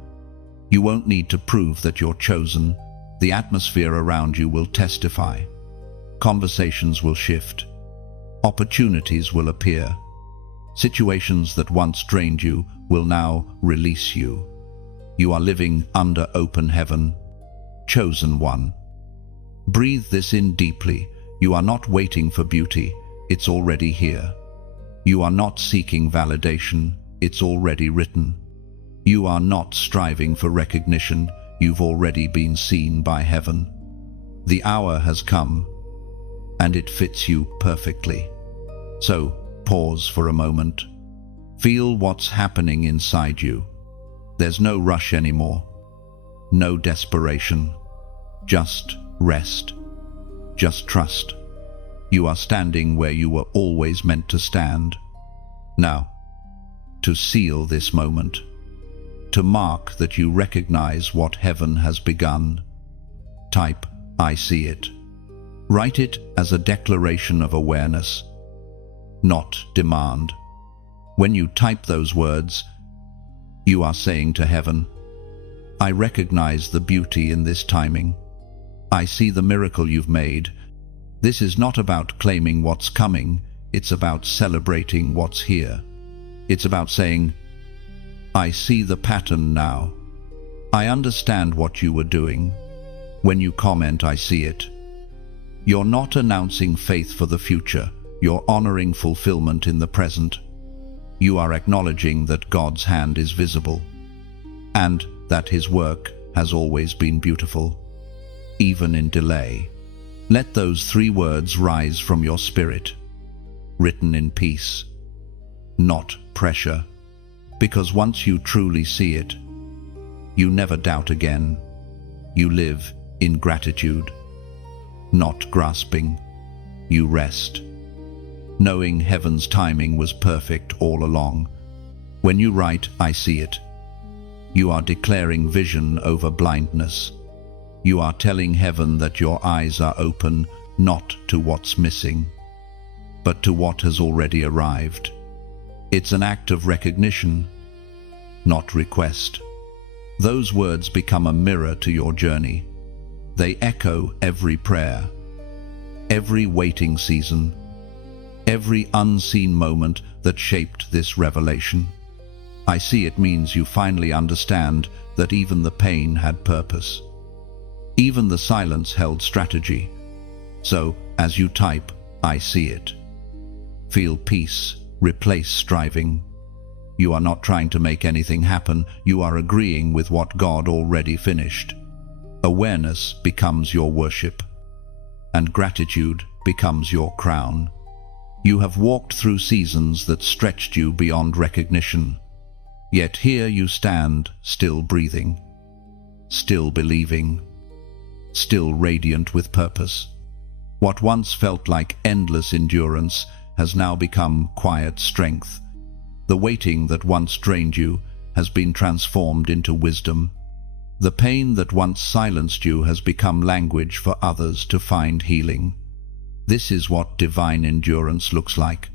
You won't need to prove that you're chosen. The atmosphere around you will testify. Conversations will shift. Opportunities will appear. Situations that once drained you will now release you. You are living under open heaven. Chosen one. Breathe this in deeply. You are not waiting for beauty. It's already here. You are not seeking validation. It's already written. You are not striving for recognition. You've already been seen by heaven. The hour has come, and it fits you perfectly. So, pause for a moment. Feel what's happening inside you. There's no rush anymore. No desperation. Just rest. Just trust. You are standing where you were always meant to stand. Now, to seal this moment, to mark that you recognize what heaven has begun, type, "I see it." Write it as a declaration of awareness, not demand. When you type those words, you are saying to heaven, "I recognize the beauty in this timing. I see the miracle you've made." This is not about claiming what's coming, it's about celebrating what's here. It's about saying, "I see the pattern now. I understand what you were doing." When you comment, "I see it," you're not announcing faith for the future, you're honoring fulfillment in the present. You are acknowledging that God's hand is visible, and that His work has always been beautiful, even in delay. Let those 3 words rise from your spirit, written in peace, not pressure, because once you truly see it, you never doubt again. You live in gratitude, not grasping. You rest, knowing heaven's timing was perfect all along. When you write, "I see it," you are declaring vision over blindness. You are telling heaven that your eyes are open not to what's missing, but to what has already arrived. It's an act of recognition, not request. Those words become a mirror to your journey. They echo every prayer, every waiting season, every unseen moment that shaped this revelation. I see it means you finally understand that even the pain had purpose. Even the silence held strategy. So, as you type, "I see it," feel peace replace striving. You are not trying to make anything happen, you are agreeing with what God already finished. Awareness becomes your worship, and gratitude becomes your crown. You have walked through seasons that stretched you beyond recognition. Yet here you stand, still breathing, still believing, still radiant with purpose. What once felt like endless endurance has now become quiet strength. The waiting that once drained you has been transformed into wisdom. The pain that once silenced you has become language for others to find healing. This is what divine endurance looks like.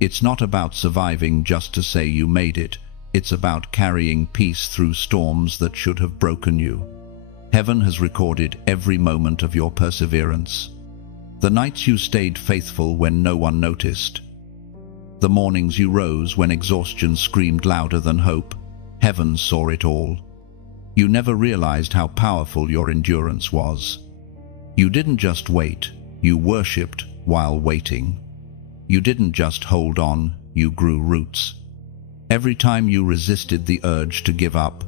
It's not about surviving just to say you made it. It's about carrying peace through storms that should have broken you. Heaven has recorded every moment of your perseverance. The nights you stayed faithful when no one noticed. The mornings you rose when exhaustion screamed louder than hope. Heaven saw it all. You never realized how powerful your endurance was. You didn't just wait, you worshipped while waiting. You didn't just hold on, you grew roots. Every time you resisted the urge to give up,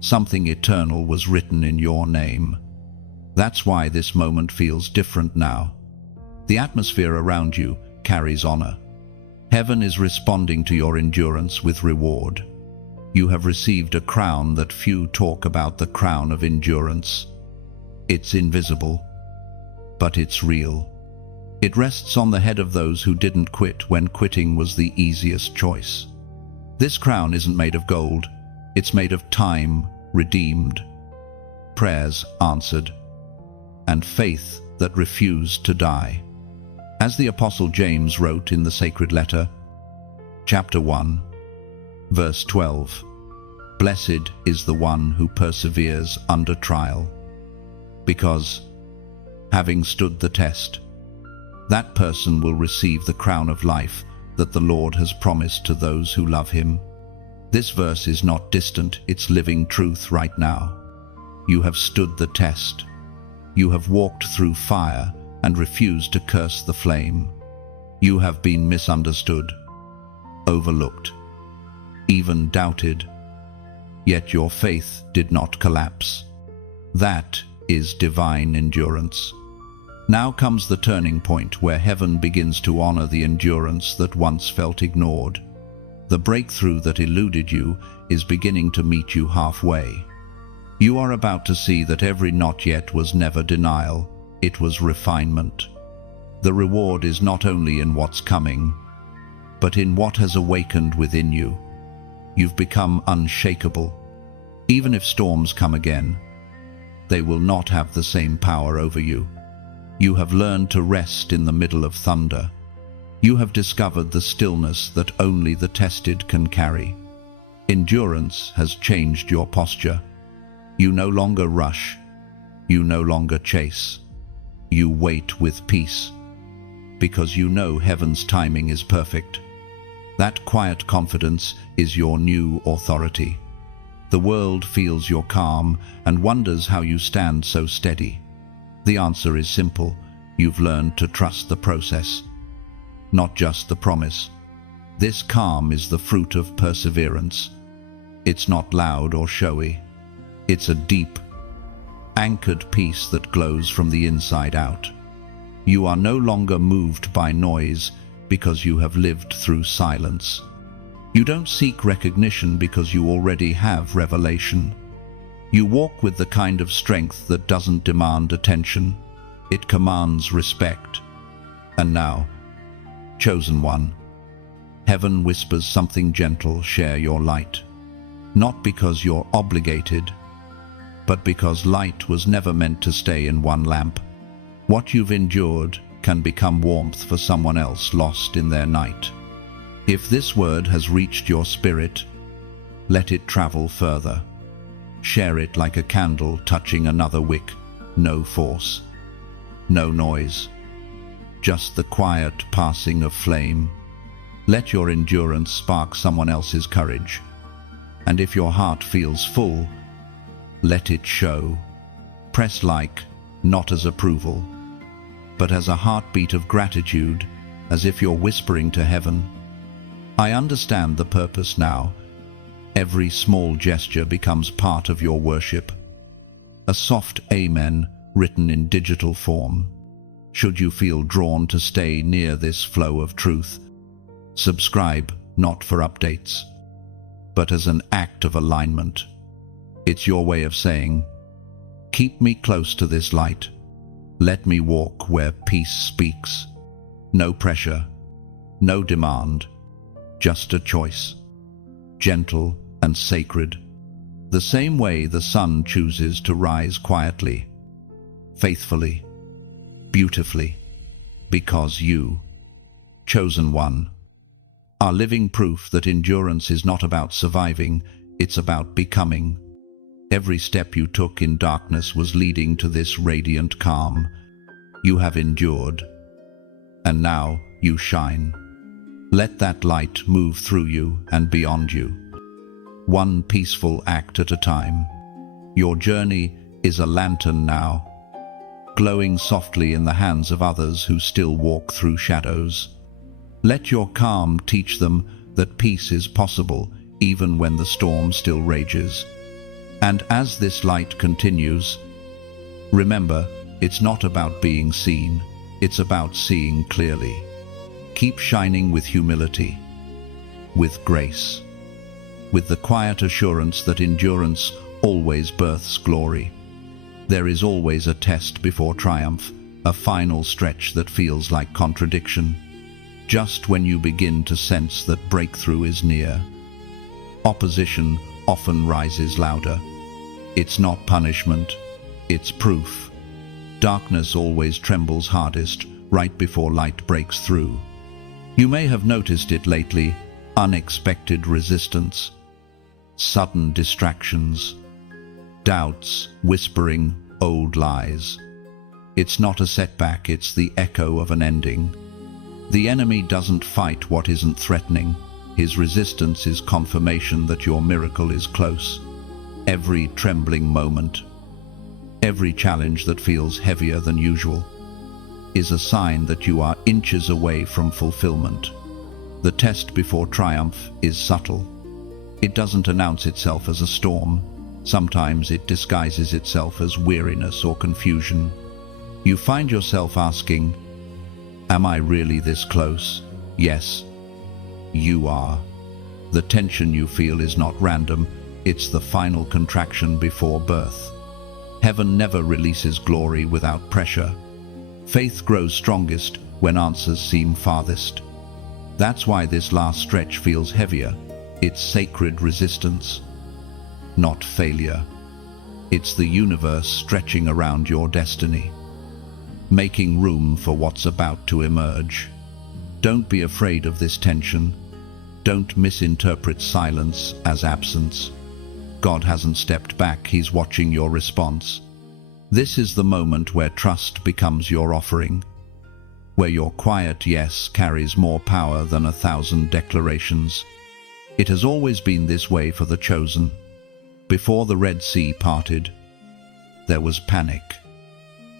something eternal was written in your name. That's why this moment feels different now. The atmosphere around you carries honor. Heaven is responding to your endurance with reward. You have received a crown that few talk about, the crown of endurance. It's invisible, but it's real. It rests on the head of those who didn't quit when quitting was the easiest choice. This crown isn't made of gold. It's made of time redeemed, prayers answered, and faith that refused to die. As the Apostle James wrote in the sacred letter, chapter 1, verse 12, "Blessed is the one who perseveres under trial, because, having stood the test, that person will receive the crown of life that the Lord has promised to those who love him." This verse is not distant, it's living truth right now. You have stood the test. You have walked through fire and refused to curse the flame. You have been misunderstood, overlooked, even doubted, yet your faith did not collapse. That is divine endurance. Now comes the turning point where heaven begins to honor the endurance that once felt ignored. The breakthrough that eluded you is beginning to meet you halfway. You are about to see that every not yet was never denial, it was refinement. The reward is not only in what's coming, but in what has awakened within you. You've become unshakable. Even if storms come again, they will not have the same power over you. You have learned to rest in the middle of thunder. You have discovered the stillness that only the tested can carry. Endurance has changed your posture. You no longer rush. You no longer chase. You wait with peace, because you know heaven's timing is perfect. That quiet confidence is your new authority. The world feels your calm and wonders how you stand so steady. The answer is simple. You've learned to trust the process, not just the promise. This calm is the fruit of perseverance. It's not loud or showy. It's a deep, anchored peace that glows from the inside out. You are no longer moved by noise because you have lived through silence. You don't seek recognition because you already have revelation. You walk with the kind of strength that doesn't demand attention. It commands respect. And now, chosen one, heaven whispers something gentle: share your light. Not because you're obligated, but because light was never meant to stay in one lamp. What you've endured can become warmth for someone else lost in their night. If this word has reached your spirit, let it travel further. Share it like a candle touching another wick. No force, no noise, just the quiet passing of flame. Let your endurance spark someone else's courage. And if your heart feels full, let it show. Press like, not as approval, but as a heartbeat of gratitude, as if you're whispering to heaven, I understand the purpose now. Every small gesture becomes part of your worship. A soft amen written in digital form. Should you feel drawn to stay near this flow of truth, subscribe not for updates, but as an act of alignment. It's your way of saying, keep me close to this light. Let me walk where peace speaks. No pressure, no demand, just a choice. Gentle and sacred. The same way the sun chooses to rise quietly, faithfully, beautifully, because you, chosen one, are living proof that endurance is not about surviving, it's about becoming. Every step you took in darkness was leading to this radiant calm. You have endured, and now you shine. Let that light move through you and beyond you, one peaceful act at a time. Your journey is a lantern now, glowing softly in the hands of others who still walk through shadows. Let your calm teach them that peace is possible even when the storm still rages. And as this light continues, remember, it's not about being seen, it's about seeing clearly. Keep shining with humility, with grace, with the quiet assurance that endurance always births glory. There is always a test before triumph, a final stretch that feels like contradiction, just when you begin to sense that breakthrough is near. Opposition often rises louder. It's not punishment, it's proof. Darkness always trembles hardest right before light breaks through. You may have noticed it lately: unexpected resistance, sudden distractions, doubts whispering old lies. It's not a setback, it's the echo of an ending. The enemy doesn't fight what isn't threatening. His resistance is confirmation that your miracle is close. Every trembling moment, every challenge that feels heavier than usual, is a sign that you are inches away from fulfillment. The test before triumph is subtle. It doesn't announce itself as a storm. Sometimes it disguises itself as weariness or confusion. You find yourself asking, "Am I really this close?" Yes, you are. The tension you feel is not random, it's the final contraction before birth. Heaven never releases glory without pressure. Faith grows strongest when answers seem farthest. That's why this last stretch feels heavier. It's sacred resistance, not failure. It's the universe stretching around your destiny, making room for what's about to emerge. Don't be afraid of this tension. Don't misinterpret silence as absence. God hasn't stepped back, He's watching your response. This is the moment where trust becomes your offering, where your quiet yes carries more power than 1,000 declarations. It has always been this way for the chosen. Before the Red Sea parted, there was panic.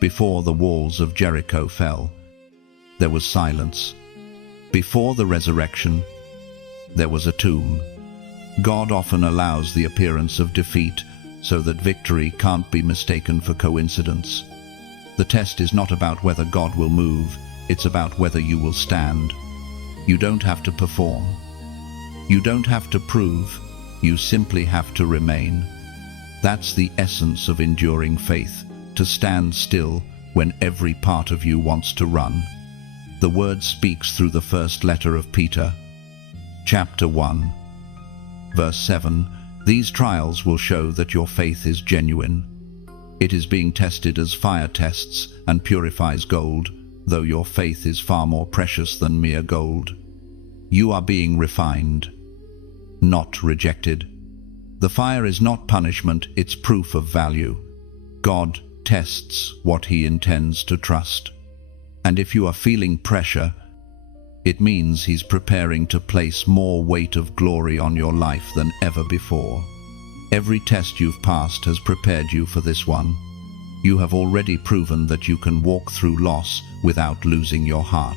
Before the walls of Jericho fell, there was silence. Before the resurrection, there was a tomb. God often allows the appearance of defeat so that victory can't be mistaken for coincidence. The test is not about whether God will move, it's about whether you will stand. You don't have to perform. You don't have to prove. You simply have to remain. That's the essence of enduring faith, to stand still when every part of you wants to run. The word speaks through the first letter of Peter, chapter 1, verse 7. These trials will show that your faith is genuine. It is being tested as fire tests and purifies gold, though your faith is far more precious than mere gold. You are being refined, not rejected. The fire is not punishment, it's proof of value. God tests what He intends to trust. And if you are feeling pressure, it means He's preparing to place more weight of glory on your life than ever before. Every test you've passed has prepared you for this one. You have already proven that you can walk through loss without losing your heart,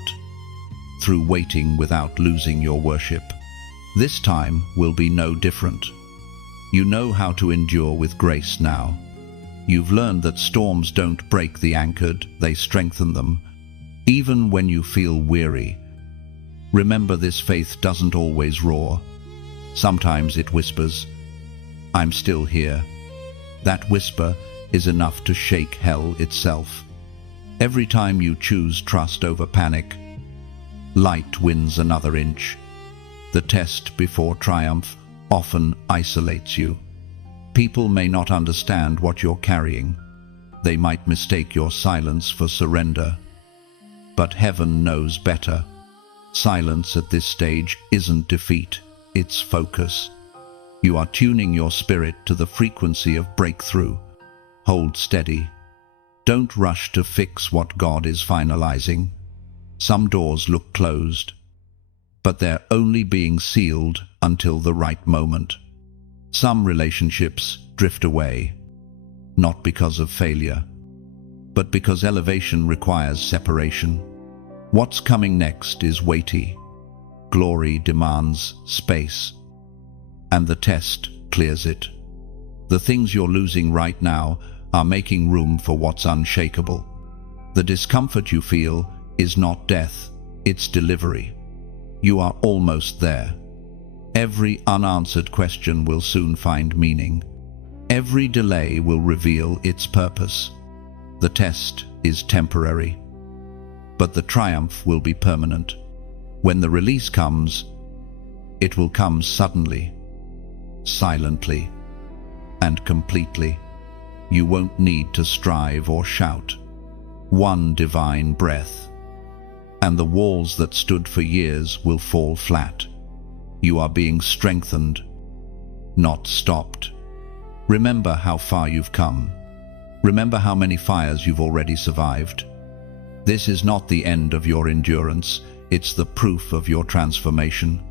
through waiting without losing your worship. This time will be no different. You know how to endure with grace now. You've learned that storms don't break the anchored, they strengthen them. Even when you feel weary, remember this faith doesn't always roar. Sometimes it whispers, "I'm still here." That whisper is enough to shake hell itself. Every time you choose trust over panic, light wins another inch. The test before triumph often isolates you. People may not understand what you're carrying. They might mistake your silence for surrender. But heaven knows better. Silence at this stage isn't defeat, it's focus. You are tuning your spirit to the frequency of breakthrough. Hold steady. Don't rush to fix what God is finalizing. Some doors look closed, but they're only being sealed until the right moment. Some relationships drift away, not because of failure, but because elevation requires separation. What's coming next is weighty. Glory demands space, and the test clears it. The things you're losing right now are making room for what's unshakable. The discomfort you feel is not death, it's delivery. You are almost there. Every unanswered question will soon find meaning. Every delay will reveal its purpose. The test is temporary, but the triumph will be permanent. When the release comes, it will come suddenly, silently, and completely. You won't need to strive or shout. One divine breath, and the walls that stood for years will fall flat. You are being strengthened, not stopped. Remember how far you've come. Remember how many fires you've already survived. This is not the end of your endurance, it's the proof of your transformation.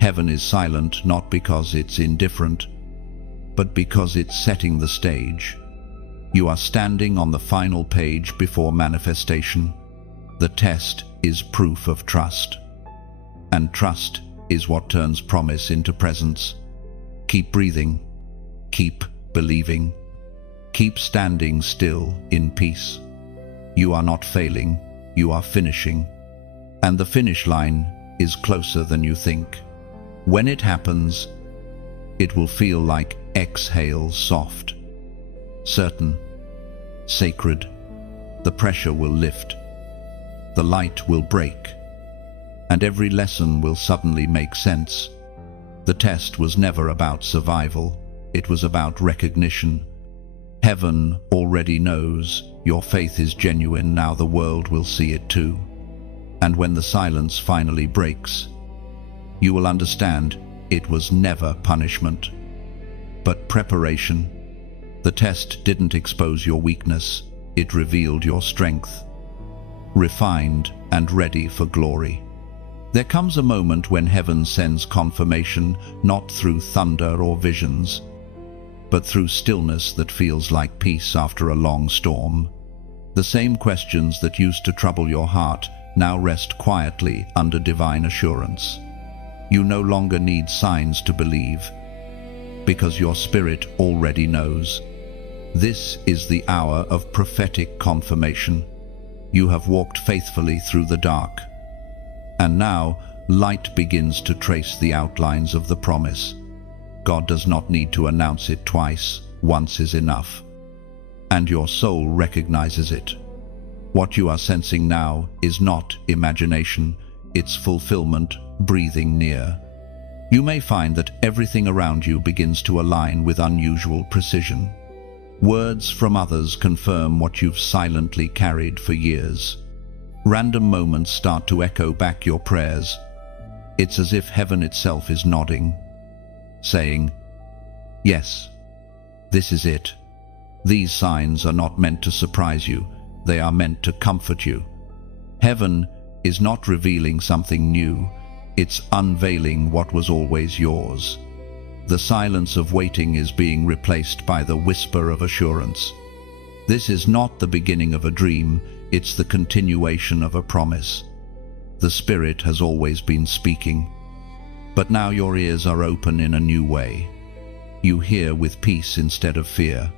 Heaven is silent not because it's indifferent, but because it's setting the stage. You are standing on the final page before manifestation. The test is proof of trust, and trust is what turns promise into presence. Keep breathing, keep believing, keep standing still in peace. You are not failing, you are finishing, and the finish line is closer than you think. When it happens, it will feel like exhale, soft, certain, sacred. The pressure will lift, the light will break, and every lesson will suddenly make sense. The test was never about survival, it was about recognition. Heaven already knows your faith is genuine, now the world will see it too. And when the silence finally breaks, you will understand it was never punishment, but preparation. The test didn't expose your weakness, it revealed your strength, refined and ready for glory. There comes a moment when heaven sends confirmation, not through thunder or visions, but through stillness that feels like peace after a long storm. The same questions that used to trouble your heart now rest quietly under divine assurance. You no longer need signs to believe, because your spirit already knows. This is the hour of prophetic confirmation. You have walked faithfully through the dark, and now light begins to trace the outlines of the promise. God does not need to announce it twice, once is enough. And your soul recognizes it. What you are sensing now is not imagination, it's fulfillment breathing near. You may find that everything around you begins to align with unusual precision. Words from others confirm what you've silently carried for years. Random moments start to echo back your prayers. It's as if heaven itself is nodding, saying, "Yes, this is it." These signs are not meant to surprise you, they are meant to comfort you. Heaven is not revealing something new, it's unveiling what was always yours. The silence of waiting is being replaced by the whisper of assurance. This is not the beginning of a dream, it's the continuation of a promise. The Spirit has always been speaking, but now your ears are open in a new way. You hear with peace instead of fear.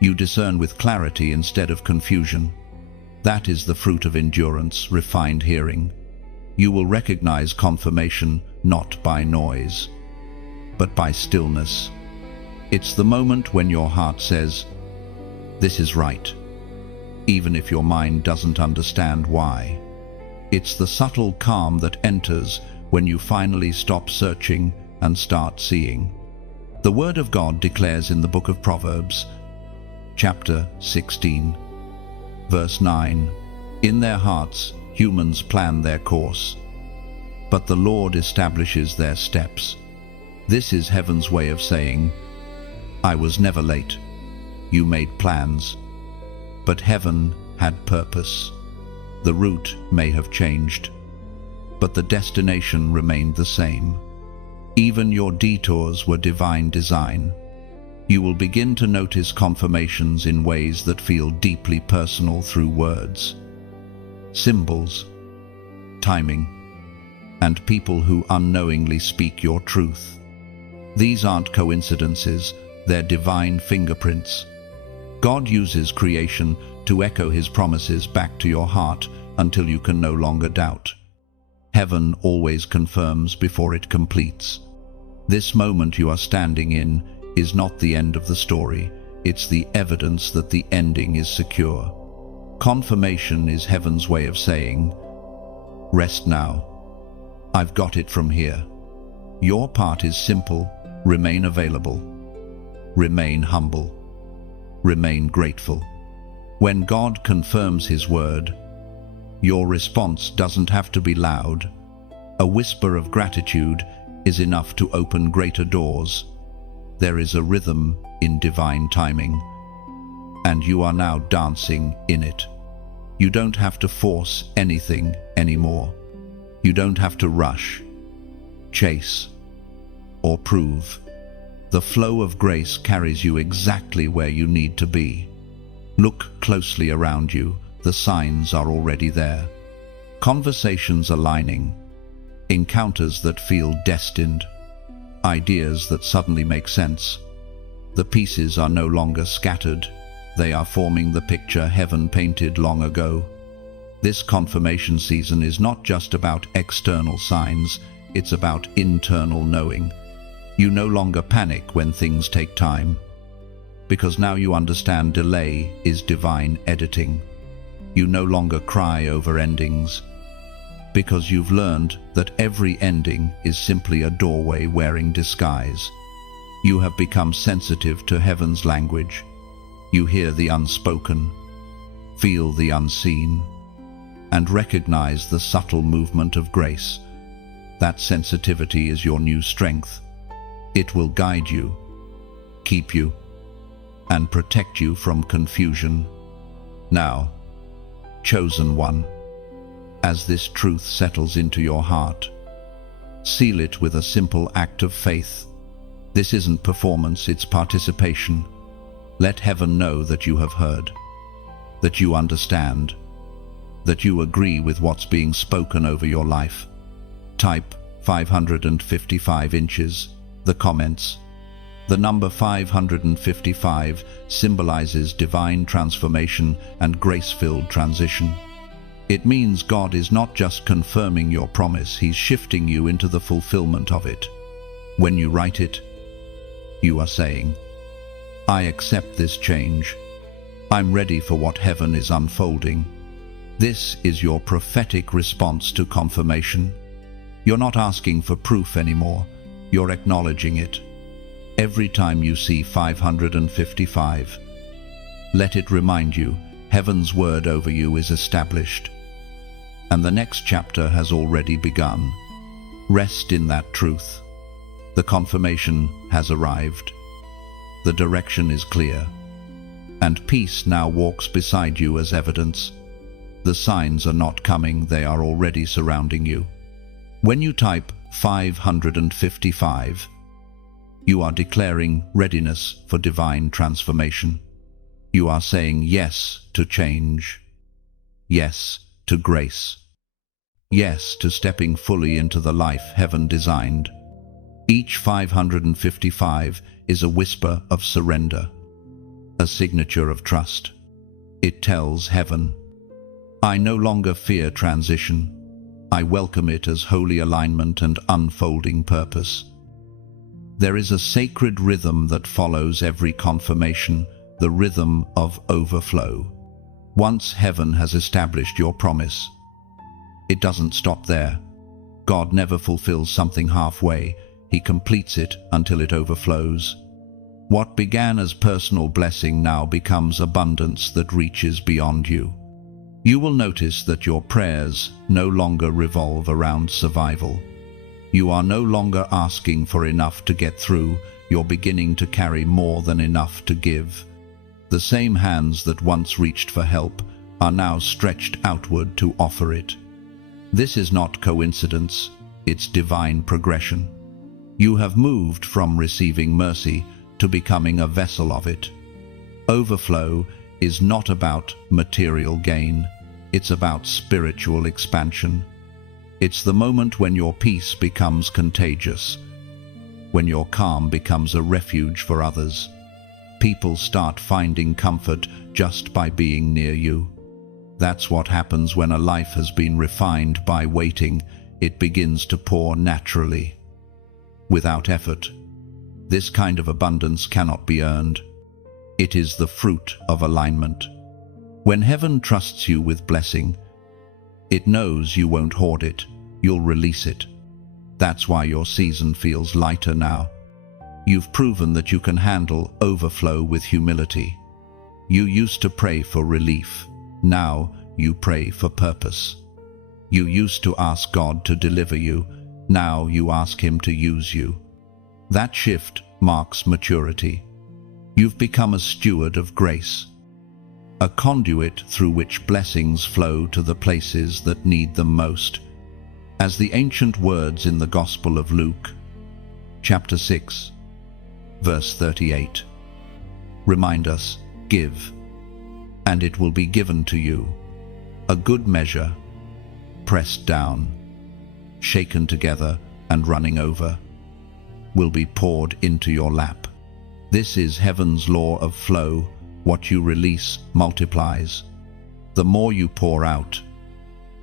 You discern with clarity instead of confusion. That is the fruit of endurance, refined hearing. You will recognize confirmation not by noise, but by stillness. It's the moment when your heart says, "This is right," even if your mind doesn't understand why. It's the subtle calm that enters when you finally stop searching and start seeing. The Word of God declares in the book of Proverbs, chapter 16, verse 9, "In their hearts humans plan their course, but the Lord establishes their steps." This is heaven's way of saying, "I was never late. You made plans, but heaven had purpose. The route may have changed, but the destination remained the same. Even your detours were divine design. You will begin to notice confirmations in ways that feel deeply personal through words, symbols, timing, and people who unknowingly speak your truth. These aren't coincidences, they're divine fingerprints. God uses creation to echo his promises back to your heart until you can no longer doubt. Heaven always confirms before it completes. This moment you are standing in is not the end of the story, it's the evidence that the ending is secure. Confirmation is heaven's way of saying, rest now. I've got it from here. Your part is simple: remain available, remain humble, remain grateful. When God confirms his word, your response doesn't have to be loud. A whisper of gratitude is enough to open greater doors. There is a rhythm in divine timing, and you are now dancing in it. You don't have to force anything anymore. You don't have to rush, chase, or prove. The flow of grace carries you exactly where you need to be. Look closely around you. The signs are already there. Conversations aligning, encounters that feel destined, ideas that suddenly make sense. The pieces are no longer scattered. They are forming the picture heaven painted long ago. This confirmation season is not just about external signs, it's about internal knowing. You no longer panic when things take time, because now you understand delay is divine editing. You no longer cry over endings, because you've learned that every ending is simply a doorway wearing disguise. You have become sensitive to heaven's language. You hear the unspoken, feel the unseen, and recognize the subtle movement of grace. That sensitivity is your new strength. It will guide you, keep you, and protect you from confusion. Now, chosen one, as this truth settles into your heart, seal it with a simple act of faith. This isn't performance, it's participation. Let heaven know that you have heard, that you understand, that you agree with what's being spoken over your life. Type 555 inches, the comments. The number 555 symbolizes divine transformation and grace-filled transition. It means God is not just confirming your promise, he's shifting you into the fulfillment of it. When you write it, you are saying, I accept this change. I'm ready for what heaven is unfolding. This is your prophetic response to confirmation. You're not asking for proof anymore, you're acknowledging it. Every time you see 555, let it remind you, heaven's word over you is established, and the next chapter has already begun. Rest in that truth. The confirmation has arrived. The direction is clear, and peace now walks beside you as evidence. The signs are not coming, they are already surrounding you. When you type 555, you are declaring readiness for divine transformation. You are saying yes to change, yes to grace, yes to stepping fully into the life heaven designed. Each 555 is a whisper of surrender, a signature of trust. It tells heaven, I no longer fear transition. I welcome it as holy alignment and unfolding purpose. There is a sacred rhythm that follows every confirmation, the rhythm of overflow. Once heaven has established your promise, it doesn't stop there. God never fulfills something halfway. He completes it until it overflows. What began as personal blessing now becomes abundance that reaches beyond you. You will notice that your prayers no longer revolve around survival. You are no longer asking for enough to get through, you're beginning to carry more than enough to give. The same hands that once reached for help are now stretched outward to offer it. This is not coincidence, it's divine progression. You have moved from receiving mercy to becoming a vessel of it. Overflow is not about material gain, it's about spiritual expansion. It's the moment when your peace becomes contagious, when your calm becomes a refuge for others. People start finding comfort just by being near you. That's what happens when a life has been refined by waiting. It begins to pour naturally, without effort. This kind of abundance cannot be earned. It is the fruit of alignment. When heaven trusts you with blessing, it knows you won't hoard it, you'll release it. That's why your season feels lighter now. You've proven that you can handle overflow with humility. You used to pray for relief. Now you pray for purpose. You used to ask God to deliver you. Now you ask Him to use you. That shift marks maturity. You've become a steward of grace, a conduit through which blessings flow to the places that need them most. As the ancient words in the Gospel of Luke, chapter 6, verse 38, remind us, give, and it will be given to you. A good measure, pressed down, shaken together and running over, will be poured into your lap. This is heaven's law of flow. What you release multiplies. The more you pour out,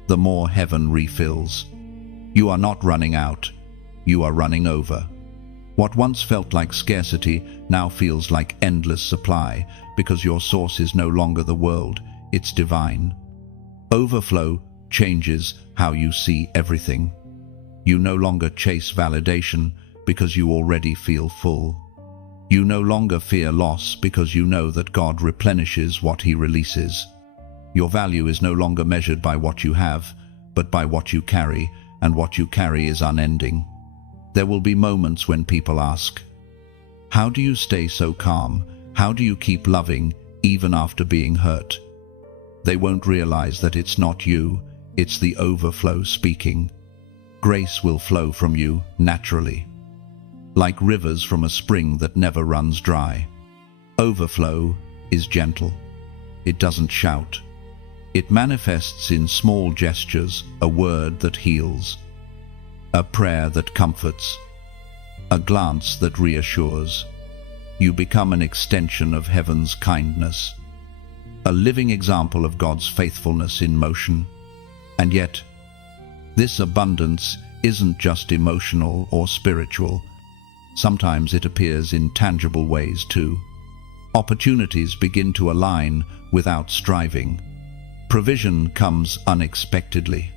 the more heaven refills. You are not running out, you are running over. What once felt like scarcity now feels like endless supply, because your source is no longer the world, it's divine. Overflow changes how you see everything. You no longer chase validation because you already feel full. You no longer fear loss because you know that God replenishes what He releases. Your value is no longer measured by what you have, but by what you carry, and what you carry is unending. There will be moments when people ask, how do you stay so calm? How do you keep loving even after being hurt? They won't realize that it's not you, it's the overflow speaking. Grace will flow from you naturally, like rivers from a spring that never runs dry. Overflow is gentle. It doesn't shout. It manifests in small gestures, a word that heals, a prayer that comforts, a glance that reassures. You become an extension of heaven's kindness, a living example of God's faithfulness in motion. And yet, this abundance isn't just emotional or spiritual. Sometimes it appears in tangible ways too. Opportunities begin to align without striving. Provision comes unexpectedly.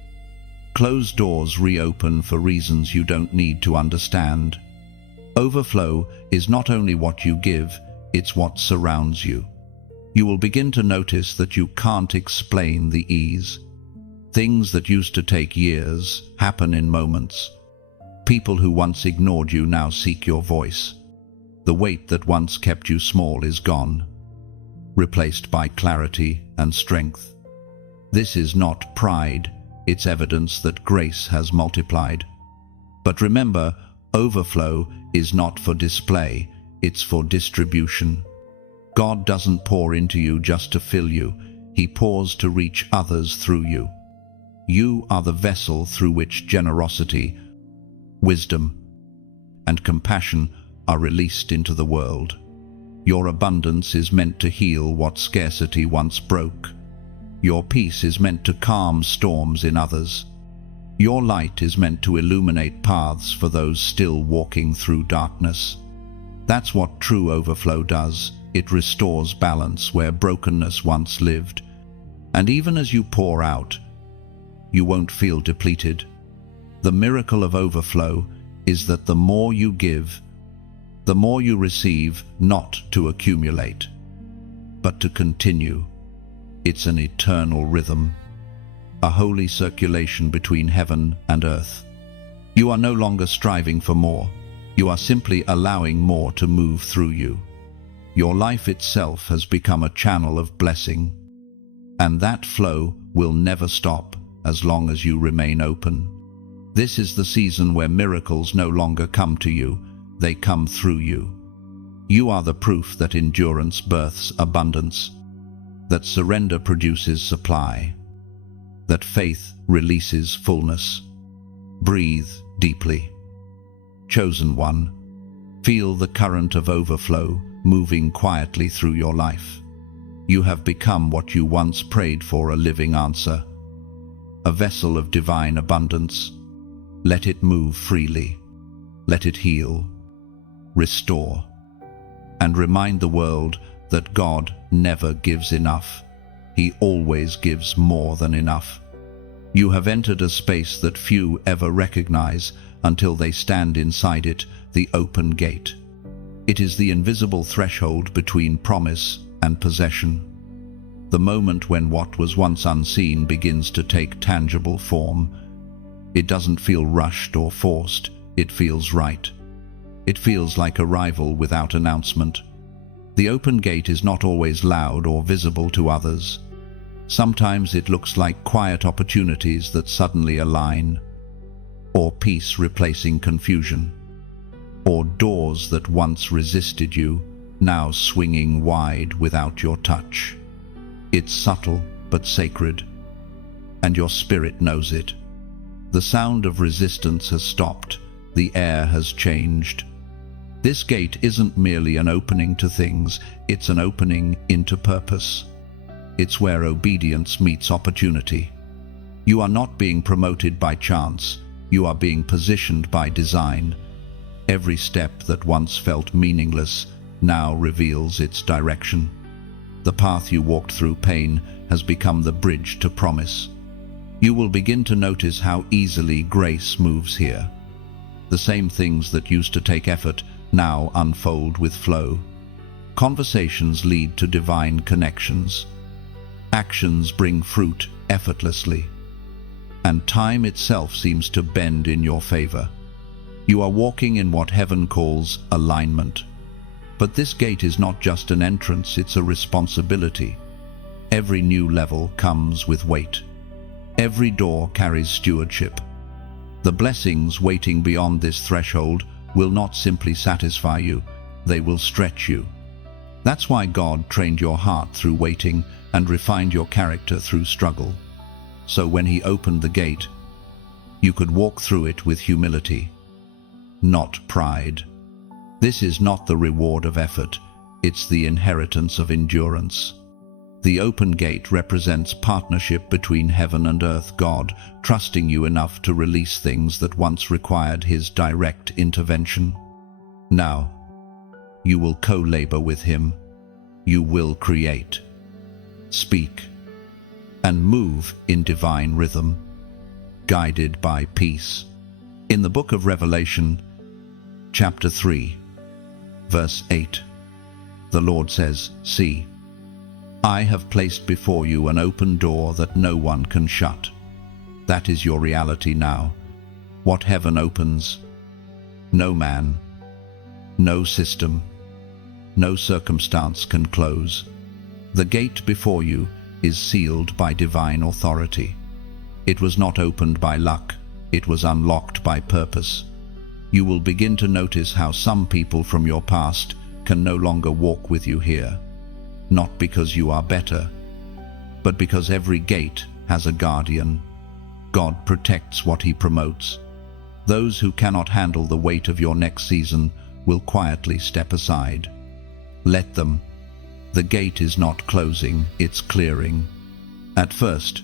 Closed doors reopen for reasons you don't need to understand. Overflow is not only what you give, it's what surrounds you. You will begin to notice that you can't explain the ease. Things that used to take years happen in moments. People who once ignored you now seek your voice. The weight that once kept you small is gone, replaced by clarity and strength. This is not pride, it's evidence that grace has multiplied. But remember, overflow is not for display, it's for distribution. God doesn't pour into you just to fill you, He pours to reach others through you. You are the vessel through which generosity, wisdom, and compassion are released into the world. Your abundance is meant to heal what scarcity once broke. Your peace is meant to calm storms in others. Your light is meant to illuminate paths for those still walking through darkness. That's what true overflow does. It restores balance where brokenness once lived. And even as you pour out, you won't feel depleted. The miracle of overflow is that the more you give, the more you receive, not to accumulate, but to continue. It's an eternal rhythm, a holy circulation between heaven and earth. You are no longer striving for more. You are simply allowing more to move through you. Your life itself has become a channel of blessing, and that flow will never stop as long as you remain open. This is the season where miracles no longer come to you, they come through you. You are the proof that endurance births abundance, that surrender produces supply, that faith releases fullness. Breathe deeply. Chosen one, feel the current of overflow moving quietly through your life. You have become what you once prayed for, a living answer, a vessel of divine abundance. Let it move freely. Let it heal, restore, and remind the world that God never gives enough. He always gives more than enough. You have entered a space that few ever recognize until they stand inside it, the open gate. It is the invisible threshold between promise and possession. The moment when what was once unseen begins to take tangible form. It doesn't feel rushed or forced. It feels right. It feels like arrival without announcement. The open gate is not always loud or visible to others. Sometimes it looks like quiet opportunities that suddenly align, or peace replacing confusion, or doors that once resisted you, now swinging wide without your touch. It's subtle but sacred, and your spirit knows it. The sound of resistance has stopped. The air has changed. This gate isn't merely an opening to things, it's an opening into purpose. It's where obedience meets opportunity. You are not being promoted by chance, you are being positioned by design. Every step that once felt meaningless now reveals its direction. The path you walked through pain has become the bridge to promise. You will begin to notice how easily grace moves here. The same things that used to take effort now unfold with flow. Conversations lead to divine connections. Actions bring fruit effortlessly. And time itself seems to bend in your favor. You are walking in what heaven calls alignment. But this gate is not just an entrance, it's a responsibility. Every new level comes with weight. Every door carries stewardship. The blessings waiting beyond this threshold will not simply satisfy you, they will stretch you. That's why God trained your heart through waiting and refined your character through struggle. So when He opened the gate, you could walk through it with humility, not pride. This is not the reward of effort, it's the inheritance of endurance. The open gate represents partnership between heaven and earth, God trusting you enough to release things that once required His direct intervention. Now, you will co-labor with Him. You will create, speak, and move in divine rhythm, guided by peace. In the book of Revelation, chapter 3, verse 8, the Lord says, "See, I have placed before you an open door that no one can shut." That is your reality now. What heaven opens, no man, no system, no circumstance can close. The gate before you is sealed by divine authority. It was not opened by luck, it was unlocked by purpose. You will begin to notice how some people from your past can no longer walk with you here. Not because you are better, but because every gate has a guardian. God protects what He promotes. Those who cannot handle the weight of your next season will quietly step aside. Let them. The gate is not closing, it's clearing. At first,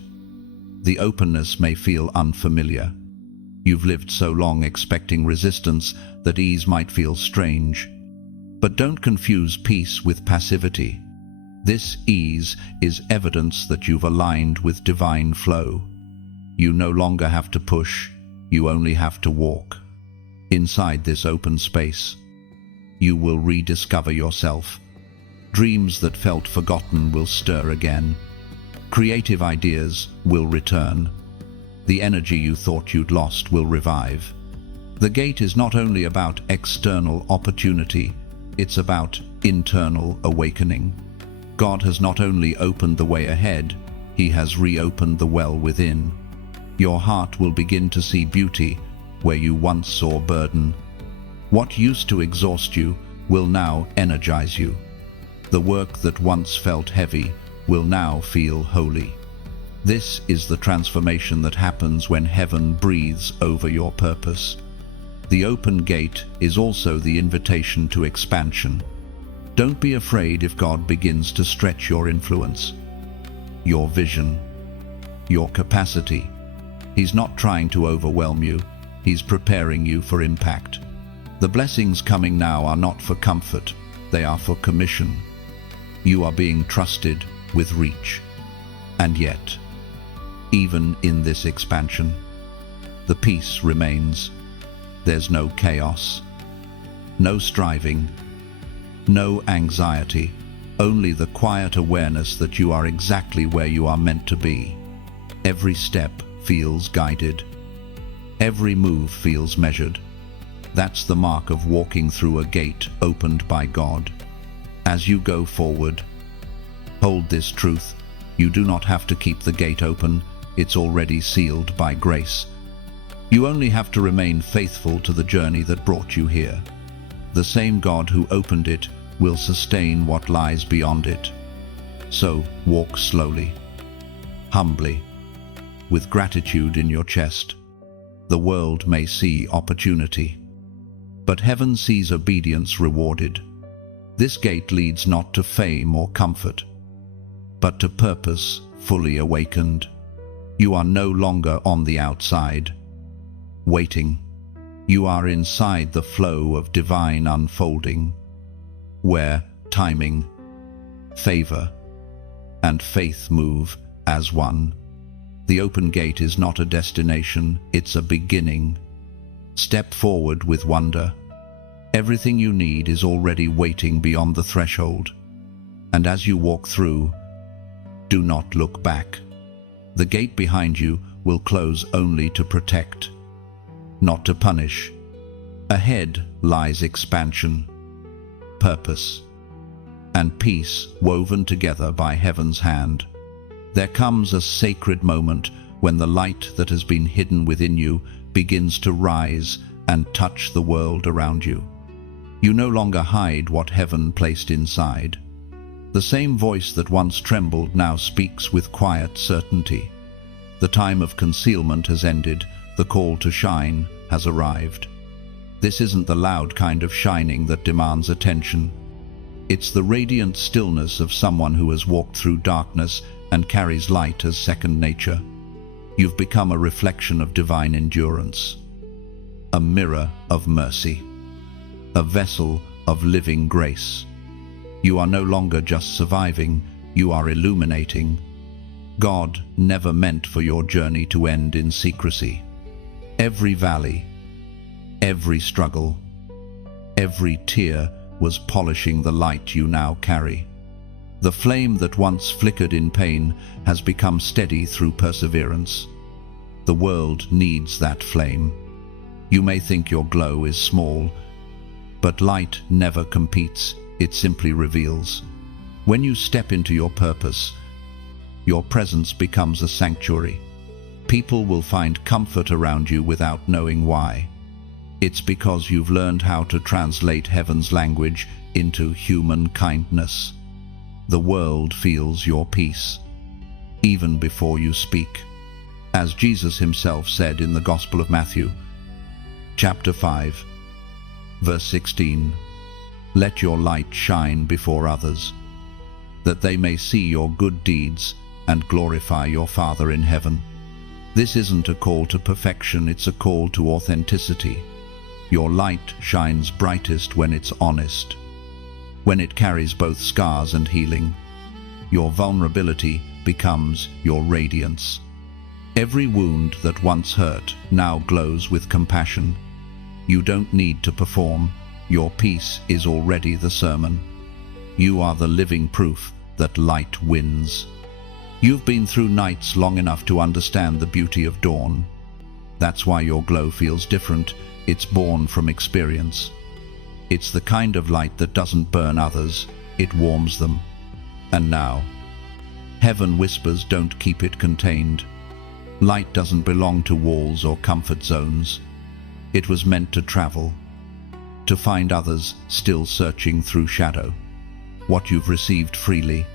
the openness may feel unfamiliar. You've lived so long expecting resistance that ease might feel strange. But don't confuse peace with passivity. This ease is evidence that you've aligned with divine flow. You no longer have to push, you only have to walk. Inside this open space, you will rediscover yourself. Dreams that felt forgotten will stir again. Creative ideas will return. The energy you thought you'd lost will revive. The gate is not only about external opportunity, it's about internal awakening. God has not only opened the way ahead, He has reopened the well within. Your heart will begin to see beauty where you once saw burden. What used to exhaust you will now energize you. The work that once felt heavy will now feel holy. This is the transformation that happens when heaven breathes over your purpose. The open gate is also the invitation to expansion. Don't be afraid if God begins to stretch your influence, your vision, your capacity. He's not trying to overwhelm you. He's preparing you for impact. The blessings coming now are not for comfort. They are for commission. You are being trusted with reach. And yet, even in this expansion, the peace remains. There's no chaos, no striving, no anxiety, only the quiet awareness that you are exactly where you are meant to be. Every step feels guided. Every move feels measured. That's the mark of walking through a gate opened by God. As you go forward, hold this truth. You do not have to keep the gate open. It's already sealed by grace. You only have to remain faithful to the journey that brought you here. The same God who opened it will sustain what lies beyond it. So walk slowly, humbly, with gratitude in your chest. The world may see opportunity, but heaven sees obedience rewarded. This gate leads not to fame or comfort, but to purpose fully awakened. You are no longer on the outside, waiting. You are inside the flow of divine unfolding, where timing, favor, and faith move as one. The open gate is not a destination, it's a beginning. Step forward with wonder. Everything you need is already waiting beyond the threshold. And as you walk through, do not look back. The gate behind you will close only to protect, not to punish. Ahead lies expansion, purpose, and peace woven together by heaven's hand. There comes a sacred moment when the light that has been hidden within you begins to rise and touch the world around you. You no longer hide what heaven placed inside. The same voice that once trembled now speaks with quiet certainty. The time of concealment has ended. The call to shine has arrived. This isn't the loud kind of shining that demands attention. It's the radiant stillness of someone who has walked through darkness and carries light as second nature. You've become a reflection of divine endurance, a mirror of mercy, a vessel of living grace. You are no longer just surviving, you are illuminating. God never meant for your journey to end in secrecy. Every valley, every struggle, every tear was polishing the light you now carry. The flame that once flickered in pain has become steady through perseverance. The world needs that flame. You may think your glow is small, but light never competes, it simply reveals. When you step into your purpose, your presence becomes a sanctuary. People will find comfort around you without knowing why. It's because you've learned how to translate heaven's language into human kindness. The world feels your peace, even before you speak. As Jesus himself said in the Gospel of Matthew, chapter 5, verse 16, "Let your light shine before others, that they may see your good deeds and glorify your Father in heaven." This isn't a call to perfection, it's a call to authenticity. Your light shines brightest when it's honest, when it carries both scars and healing. Your vulnerability becomes your radiance. Every wound that once hurt now glows with compassion. You don't need to perform. Your peace is already the sermon. You are the living proof that light wins. You've been through nights long enough to understand the beauty of dawn. That's why your glow feels different. It's born from experience. It's the kind of light that doesn't burn others, it warms them. And now, heaven whispers, don't keep it contained. Light doesn't belong to walls or comfort zones. It was meant to travel to find others still searching through shadow. What you've received freely,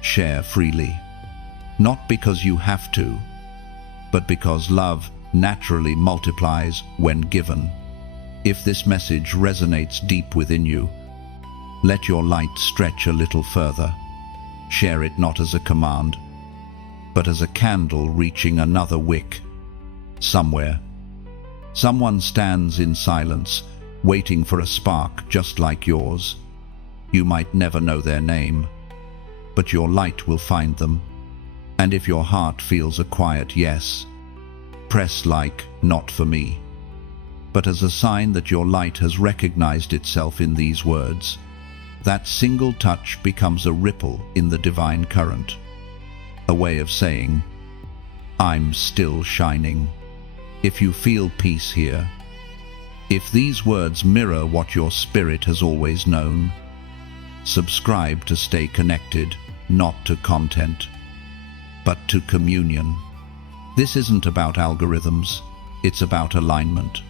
share freely. Not because you have to, but because love naturally multiplies when given. If this message resonates deep within you, let your light stretch a little further. Share it not as a command, but as a candle reaching another wick. Somewhere, someone stands in silence, waiting for a spark just like yours. You might never know their name, but your light will find them. And if your heart feels a quiet yes, press like "not for me," but as a sign that your light has recognized itself in these words. That single touch becomes a ripple in the divine current, a way of saying, "I'm still shining." If you feel peace here, if these words mirror what your spirit has always known, subscribe to stay connected, not to content, but to communion. This isn't about algorithms, it's about alignment.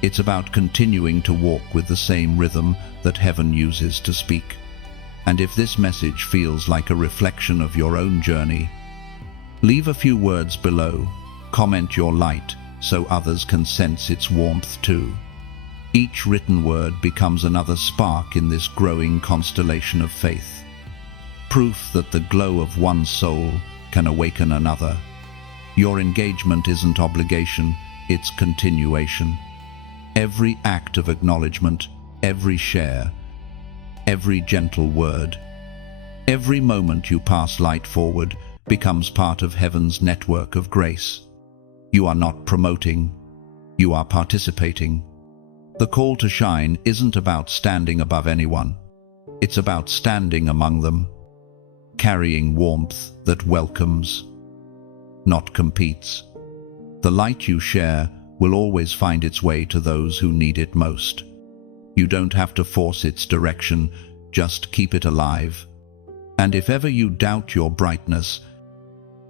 It's about continuing to walk with the same rhythm that heaven uses to speak. And if this message feels like a reflection of your own journey, leave a few words below, comment your light so others can sense its warmth too. Each written word becomes another spark in this growing constellation of faith. Proof that the glow of one soul can awaken another. Your engagement isn't obligation, it's continuation. Every act of acknowledgement, every share, every gentle word, every moment you pass light forward becomes part of heaven's network of grace. You are not promoting, you are participating. The call to shine isn't about standing above anyone. It's about standing among them, carrying warmth that welcomes, not competes. The light you share will always find its way to those who need it most. You don't have to force its direction, just keep it alive. And if ever you doubt your brightness,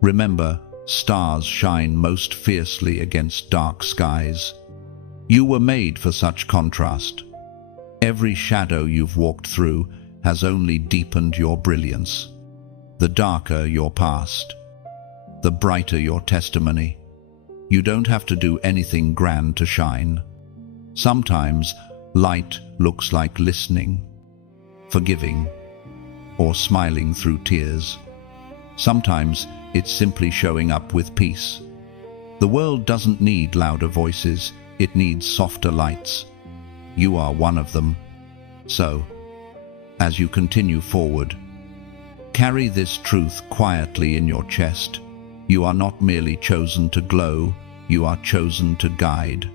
remember, stars shine most fiercely against dark skies. You were made for such contrast. Every shadow you've walked through has only deepened your brilliance. The darker your past, the brighter your testimony. You don't have to do anything grand to shine. Sometimes light looks like listening, forgiving, or smiling through tears. Sometimes it's simply showing up with peace. The world doesn't need louder voices, it needs softer lights. You are one of them. So, as you continue forward, carry this truth quietly in your chest. You are not merely chosen to glow, you are chosen to guide.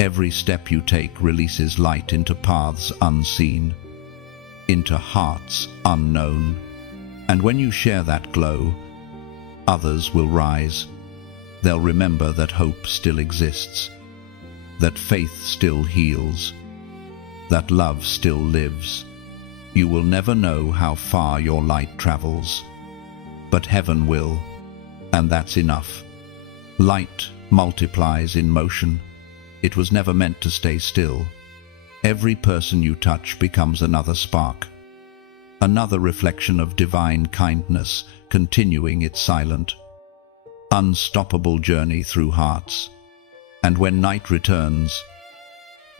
Every step you take releases light into paths unseen, into hearts unknown. And when you share that glow, others will rise. They'll remember that hope still exists, that faith still heals, that love still lives. You will never know how far your light travels, but heaven will. And that's enough. Light multiplies in motion. It was never meant to stay still. Every person you touch becomes another spark, another reflection of divine kindness, continuing its silent, unstoppable journey through hearts. And when night returns,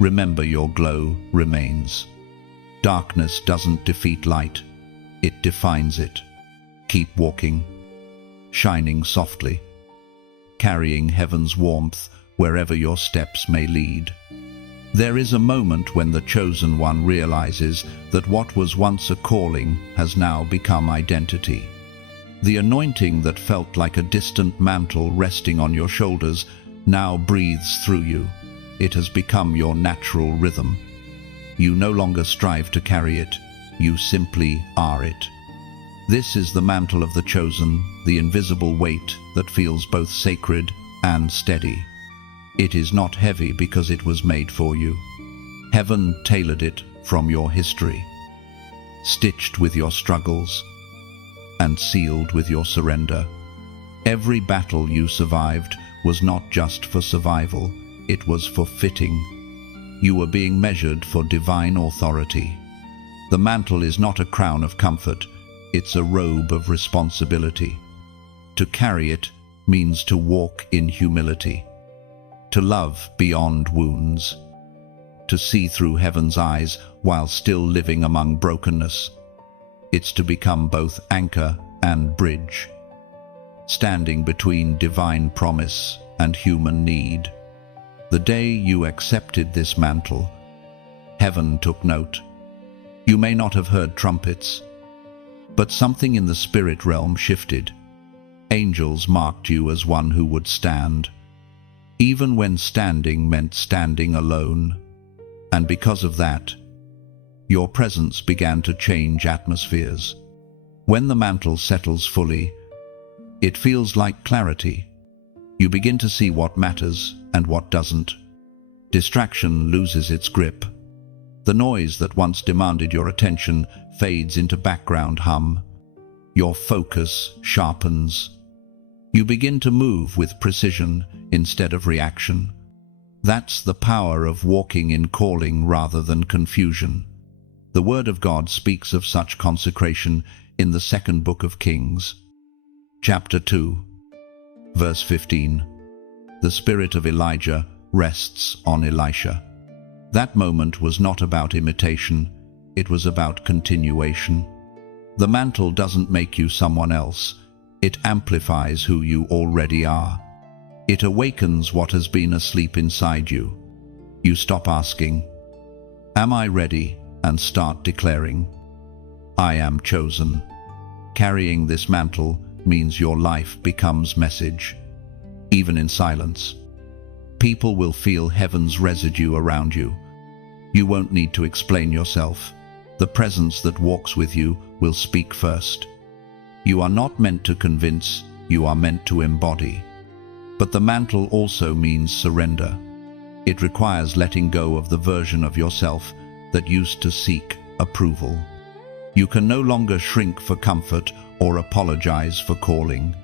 remember your glow remains. Darkness doesn't defeat light, it defines it. Keep walking, shining softly, carrying heaven's warmth wherever your steps may lead. There is a moment when the chosen one realizes that what was once a calling has now become identity. The anointing that felt like a distant mantle resting on your shoulders now breathes through you. It has become your natural rhythm. You no longer strive to carry it, you simply are it. This is the mantle of the chosen, the invisible weight that feels both sacred and steady. It is not heavy because it was made for you. Heaven tailored it from your history, stitched with your struggles, and sealed with your surrender. Every battle you survived was not just for survival, it was for fitting. You are being measured for divine authority. The mantle is not a crown of comfort, it's a robe of responsibility. To carry it means to walk in humility, to love beyond wounds, to see through heaven's eyes while still living among brokenness. It's to become both anchor and bridge, standing between divine promise and human need. The day you accepted this mantle, heaven took note. You may not have heard trumpets, but something in the spirit realm shifted. Angels marked you as one who would stand, even when standing meant standing alone. And because of that, your presence began to change atmospheres. When the mantle settles fully, it feels like clarity. You begin to see what matters and what doesn't. Distraction loses its grip. The noise that once demanded your attention fades into background hum. Your focus sharpens. You begin to move with precision instead of reaction. That's the power of walking in calling rather than confusion. The Word of God speaks of such consecration in the second book of Kings, chapter 2, verse 15. The spirit of Elijah rests on Elisha. That moment was not about imitation, it was about continuation. The mantle doesn't make you someone else, it amplifies who you already are. It awakens what has been asleep inside you. You stop asking, "Am I ready?" and start declaring, "I am chosen." Carrying this mantle means your life becomes message, even in silence. People will feel heaven's residue around you. You won't need to explain yourself. The presence that walks with you will speak first. You are not meant to convince, you are meant to embody. But the mantle also means surrender. It requires letting go of the version of yourself that used to seek approval. You can no longer shrink for comfort or apologize for calling.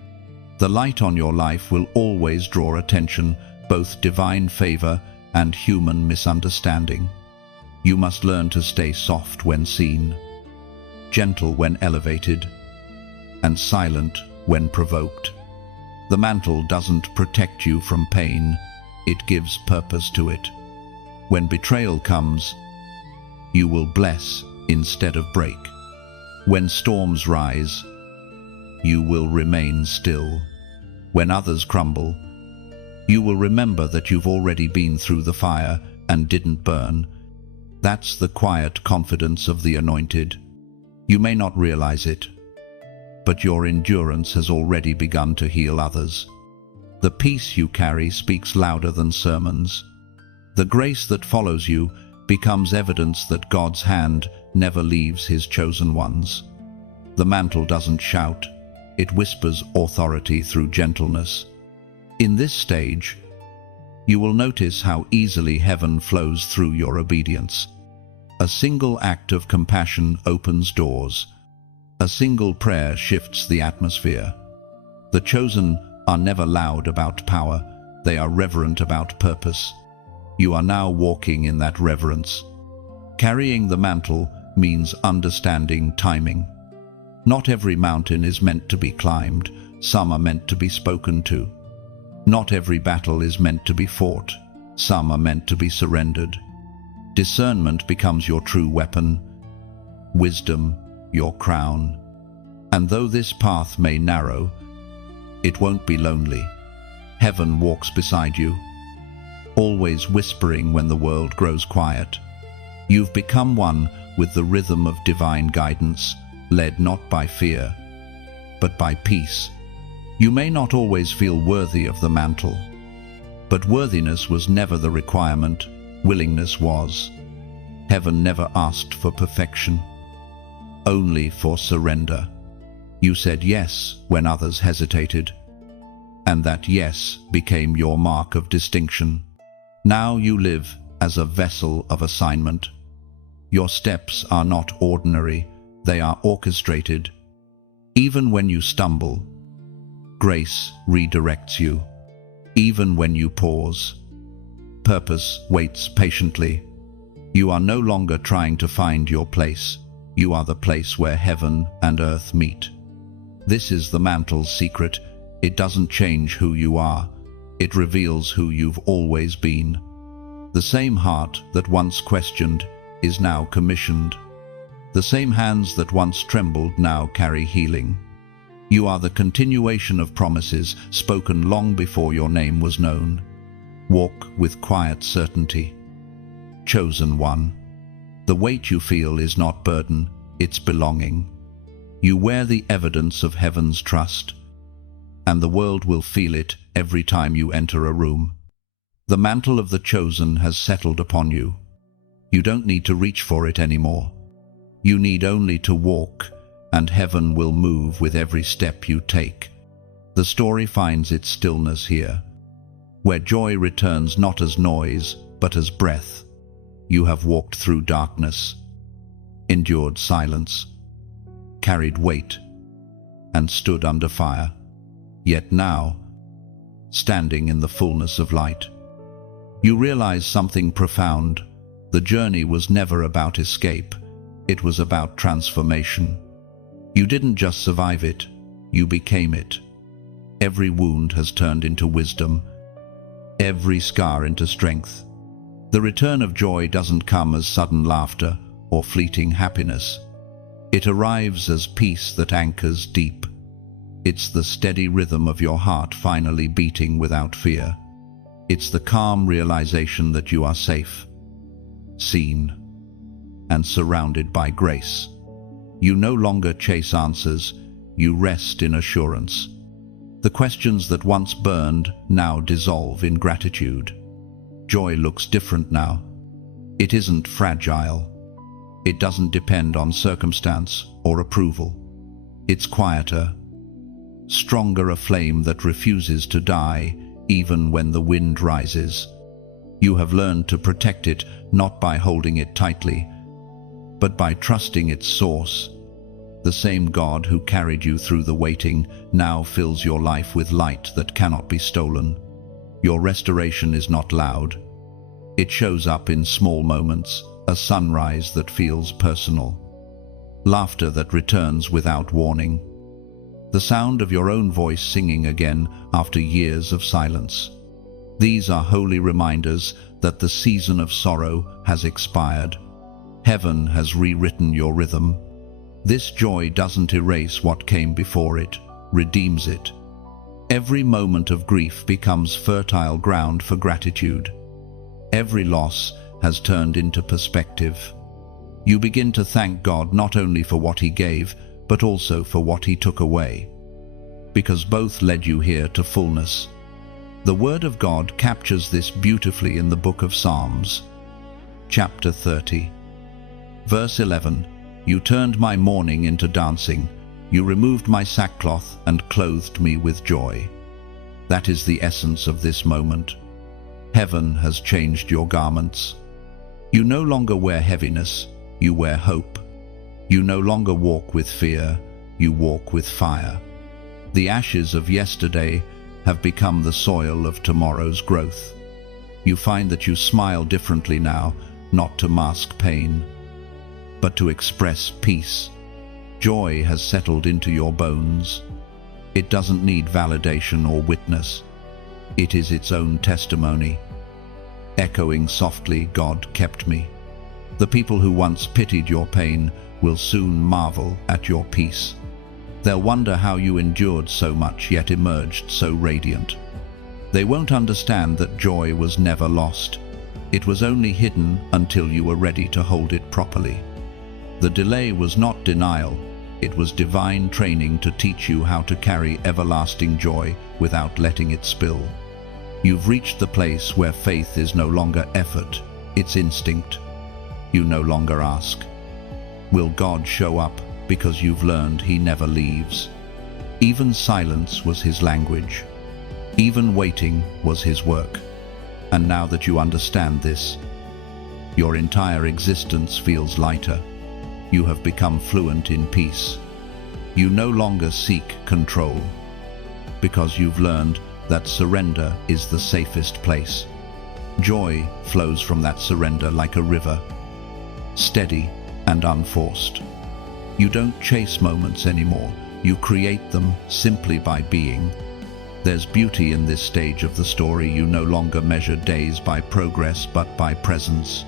The light on your life will always draw attention, both divine favor and human misunderstanding. You must learn to stay soft when seen, gentle when elevated, and silent when provoked. The mantle doesn't protect you from pain, it gives purpose to it. When betrayal comes, you will bless instead of break. When storms rise, you will remain still. When others crumble, you will remember that you've already been through the fire and didn't burn. That's the quiet confidence of the anointed. You may not realize it, but your endurance has already begun to heal others. The peace you carry speaks louder than sermons. The grace that follows you becomes evidence that God's hand never leaves his chosen ones. The mantle doesn't shout, it whispers authority through gentleness. In this stage, you will notice how easily heaven flows through your obedience. A single act of compassion opens doors. A single prayer shifts the atmosphere. The chosen are never loud about power, they are reverent about purpose. You are now walking in that reverence. Carrying the mantle means understanding timing. Not every mountain is meant to be climbed, some are meant to be spoken to. Not every battle is meant to be fought, some are meant to be surrendered. Discernment becomes your true weapon, wisdom your crown. And though this path may narrow, it won't be lonely. Heaven walks beside you, always whispering when the world grows quiet. You've become one with the rhythm of divine guidance, led not by fear, but by peace. You may not always feel worthy of the mantle, but worthiness was never the requirement, willingness was. Heaven never asked for perfection, only for surrender. You said yes when others hesitated, and that yes became your mark of distinction. Now you live as a vessel of assignment. Your steps are not ordinary, they are orchestrated. Even when you stumble, grace redirects you. Even when you pause, purpose waits patiently. You are no longer trying to find your place. You are the place where heaven and earth meet. This is the mantle's secret. It doesn't change who you are. It reveals who you've always been. The same heart that once questioned is now commissioned. The same hands that once trembled now carry healing. You are the continuation of promises spoken long before your name was known. Walk with quiet certainty. Chosen one. The weight you feel is not burden, it's belonging. You wear the evidence of heaven's trust, and the world will feel it every time you enter a room. The mantle of the chosen has settled upon you. You don't need to reach for it anymore. You need only to walk, and heaven will move with every step you take. The story finds its stillness here, where joy returns not as noise, but as breath. You have walked through darkness, endured silence, carried weight, and stood under fire. Yet now, standing in the fullness of light, you realize something profound. The journey was never about escape. It was about transformation. You didn't just survive it, you became it. Every wound has turned into wisdom, every scar into strength. The return of joy doesn't come as sudden laughter or fleeting happiness. It arrives as peace that anchors deep. It's the steady rhythm of your heart finally beating without fear. It's the calm realization that you are safe, seen, and surrounded by grace. You no longer chase answers, you rest in assurance. The questions that once burned now dissolve in gratitude. Joy looks different now. It isn't fragile. It doesn't depend on circumstance or approval. It's quieter, stronger, a flame that refuses to die even when the wind rises. You have learned to protect it not by holding it tightly, but by trusting its source. The same God who carried you through the waiting now fills your life with light that cannot be stolen. Your restoration is not loud. It shows up in small moments, a sunrise that feels personal, laughter that returns without warning, the sound of your own voice singing again after years of silence. These are holy reminders that the season of sorrow has expired. Heaven has rewritten your rhythm. This joy doesn't erase what came before it, redeems it. Every moment of grief becomes fertile ground for gratitude. Every loss has turned into perspective. You begin to thank God not only for what He gave, but also for what He took away, because both led you here to fullness. The Word of God captures this beautifully in the book of Psalms, chapter 30, verse 11. You turned my mourning into dancing. You removed my sackcloth and clothed me with joy. That is the essence of this moment. Heaven has changed your garments. You no longer wear heaviness, you wear hope. You no longer walk with fear, you walk with fire. The ashes of yesterday have become the soil of tomorrow's growth. You find that you smile differently now, not to mask pain, but to express peace. Joy has settled into your bones. It doesn't need validation or witness. It is its own testimony, echoing softly, God kept me. The people who once pitied your pain will soon marvel at your peace. They'll wonder how you endured so much yet emerged so radiant. They won't understand that joy was never lost. It was only hidden until you were ready to hold it properly. The delay was not denial, it was divine training to teach you how to carry everlasting joy without letting it spill. You've reached the place where faith is no longer effort, it's instinct. You no longer ask, will God show up, because you've learned He never leaves. Even silence was His language. Even waiting was His work. And now that you understand this, your entire existence feels lighter. You have become fluent in peace. You no longer seek control, because you've learned that surrender is the safest place. Joy flows from that surrender like a river, steady and unforced. You don't chase moments anymore. You create them simply by being. There's beauty in this stage of the story. You no longer measure days by progress, but by presence.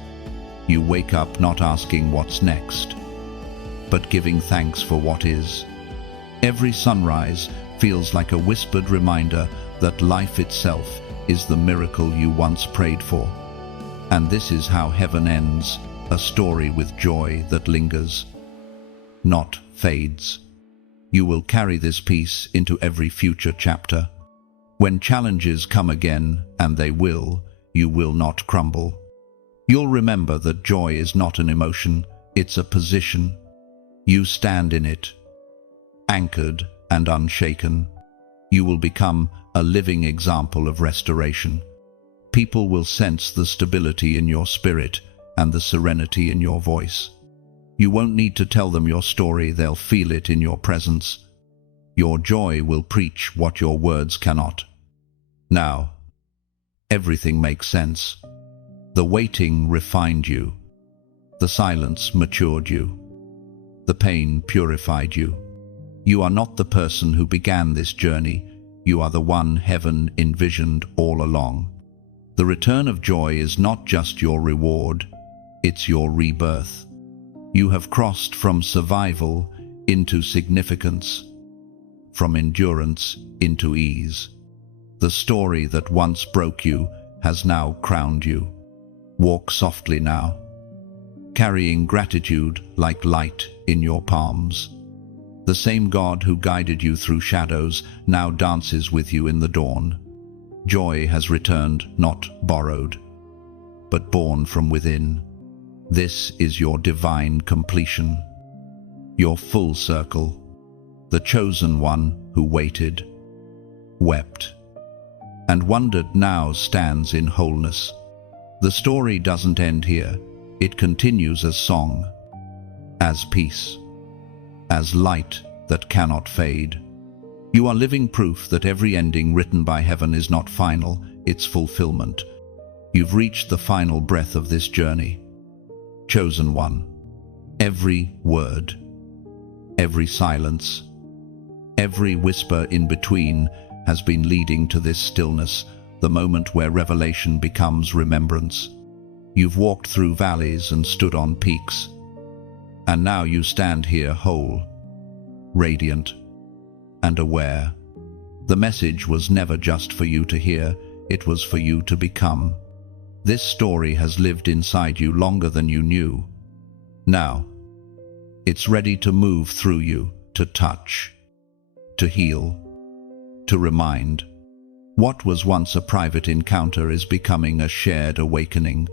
You wake up not asking what's next, but giving thanks for what is. Every sunrise feels like a whispered reminder that life itself is the miracle you once prayed for. And this is how heaven ends, a story with joy that lingers, not fades. You will carry this peace into every future chapter. When challenges come again, and they will, you will not crumble. You'll remember that joy is not an emotion, it's a position. You stand in it, anchored and unshaken. You will become a living example of restoration. People will sense the stability in your spirit and the serenity in your voice. You won't need to tell them your story, they'll feel it in your presence. Your joy will preach what your words cannot. Now, everything makes sense. The waiting refined you. The silence matured you. The pain purified you. You are not the person who began this journey. You are the one heaven envisioned all along. The return of joy is not just your reward, it's your rebirth. You have crossed from survival into significance, from endurance into ease. The story that once broke you has now crowned you. Walk softly now, carrying gratitude like light in your palms. The same God who guided you through shadows now dances with you in the dawn. Joy has returned, not borrowed, but born from within. This is your divine completion, your full circle, the chosen one who waited, wept, and wondered now stands in wholeness. The story doesn't end here. It continues as song, as peace, as light that cannot fade. You are living proof that every ending written by heaven is not final, it's fulfillment. You've reached the final breath of this journey. Chosen one. Every word, every silence, every whisper in between has been leading to this stillness, the moment where revelation becomes remembrance. You've walked through valleys and stood on peaks, and now you stand here whole, radiant, and aware. The message was never just for you to hear, it was for you to become. This story has lived inside you longer than you knew. Now, it's ready to move through you, to touch, to heal, to remind. What was once a private encounter is becoming a shared awakening.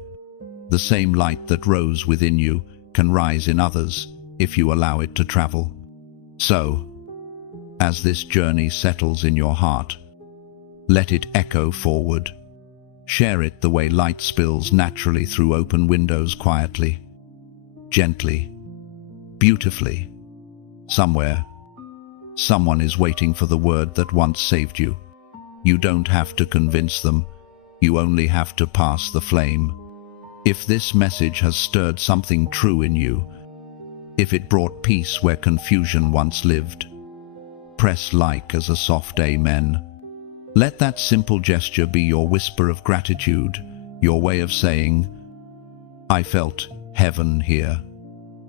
The same light that rose within you can rise in others if you allow it to travel. So, as this journey settles in your heart, let it echo forward. Share it the way light spills naturally through open windows, quietly, gently, beautifully. Somewhere, someone is waiting for the word that once saved you. You don't have to convince them, you only have to pass the flame. If this message has stirred something true in you, if it brought peace where confusion once lived, press like as a soft amen. Let that simple gesture be your whisper of gratitude, your way of saying, I felt heaven here.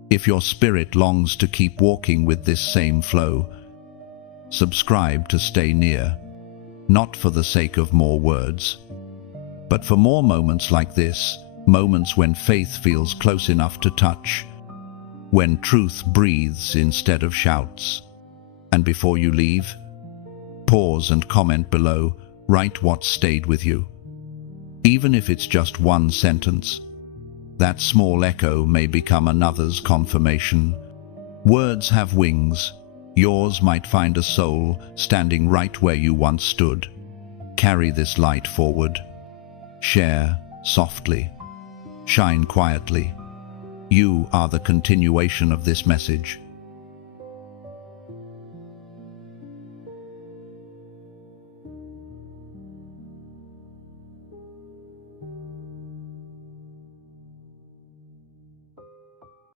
If your spirit longs to keep walking with this same flow, subscribe to stay near, not for the sake of more words, but for more moments like this, moments when faith feels close enough to touch, when truth breathes instead of shouts. And before you leave, pause and comment below, write what stayed with you. Even if it's just one sentence, that small echo may become another's confirmation. Words have wings. Yours might find a soul standing right where you once stood. Carry this light forward. Share softly. Shine quietly. You are the continuation of this message.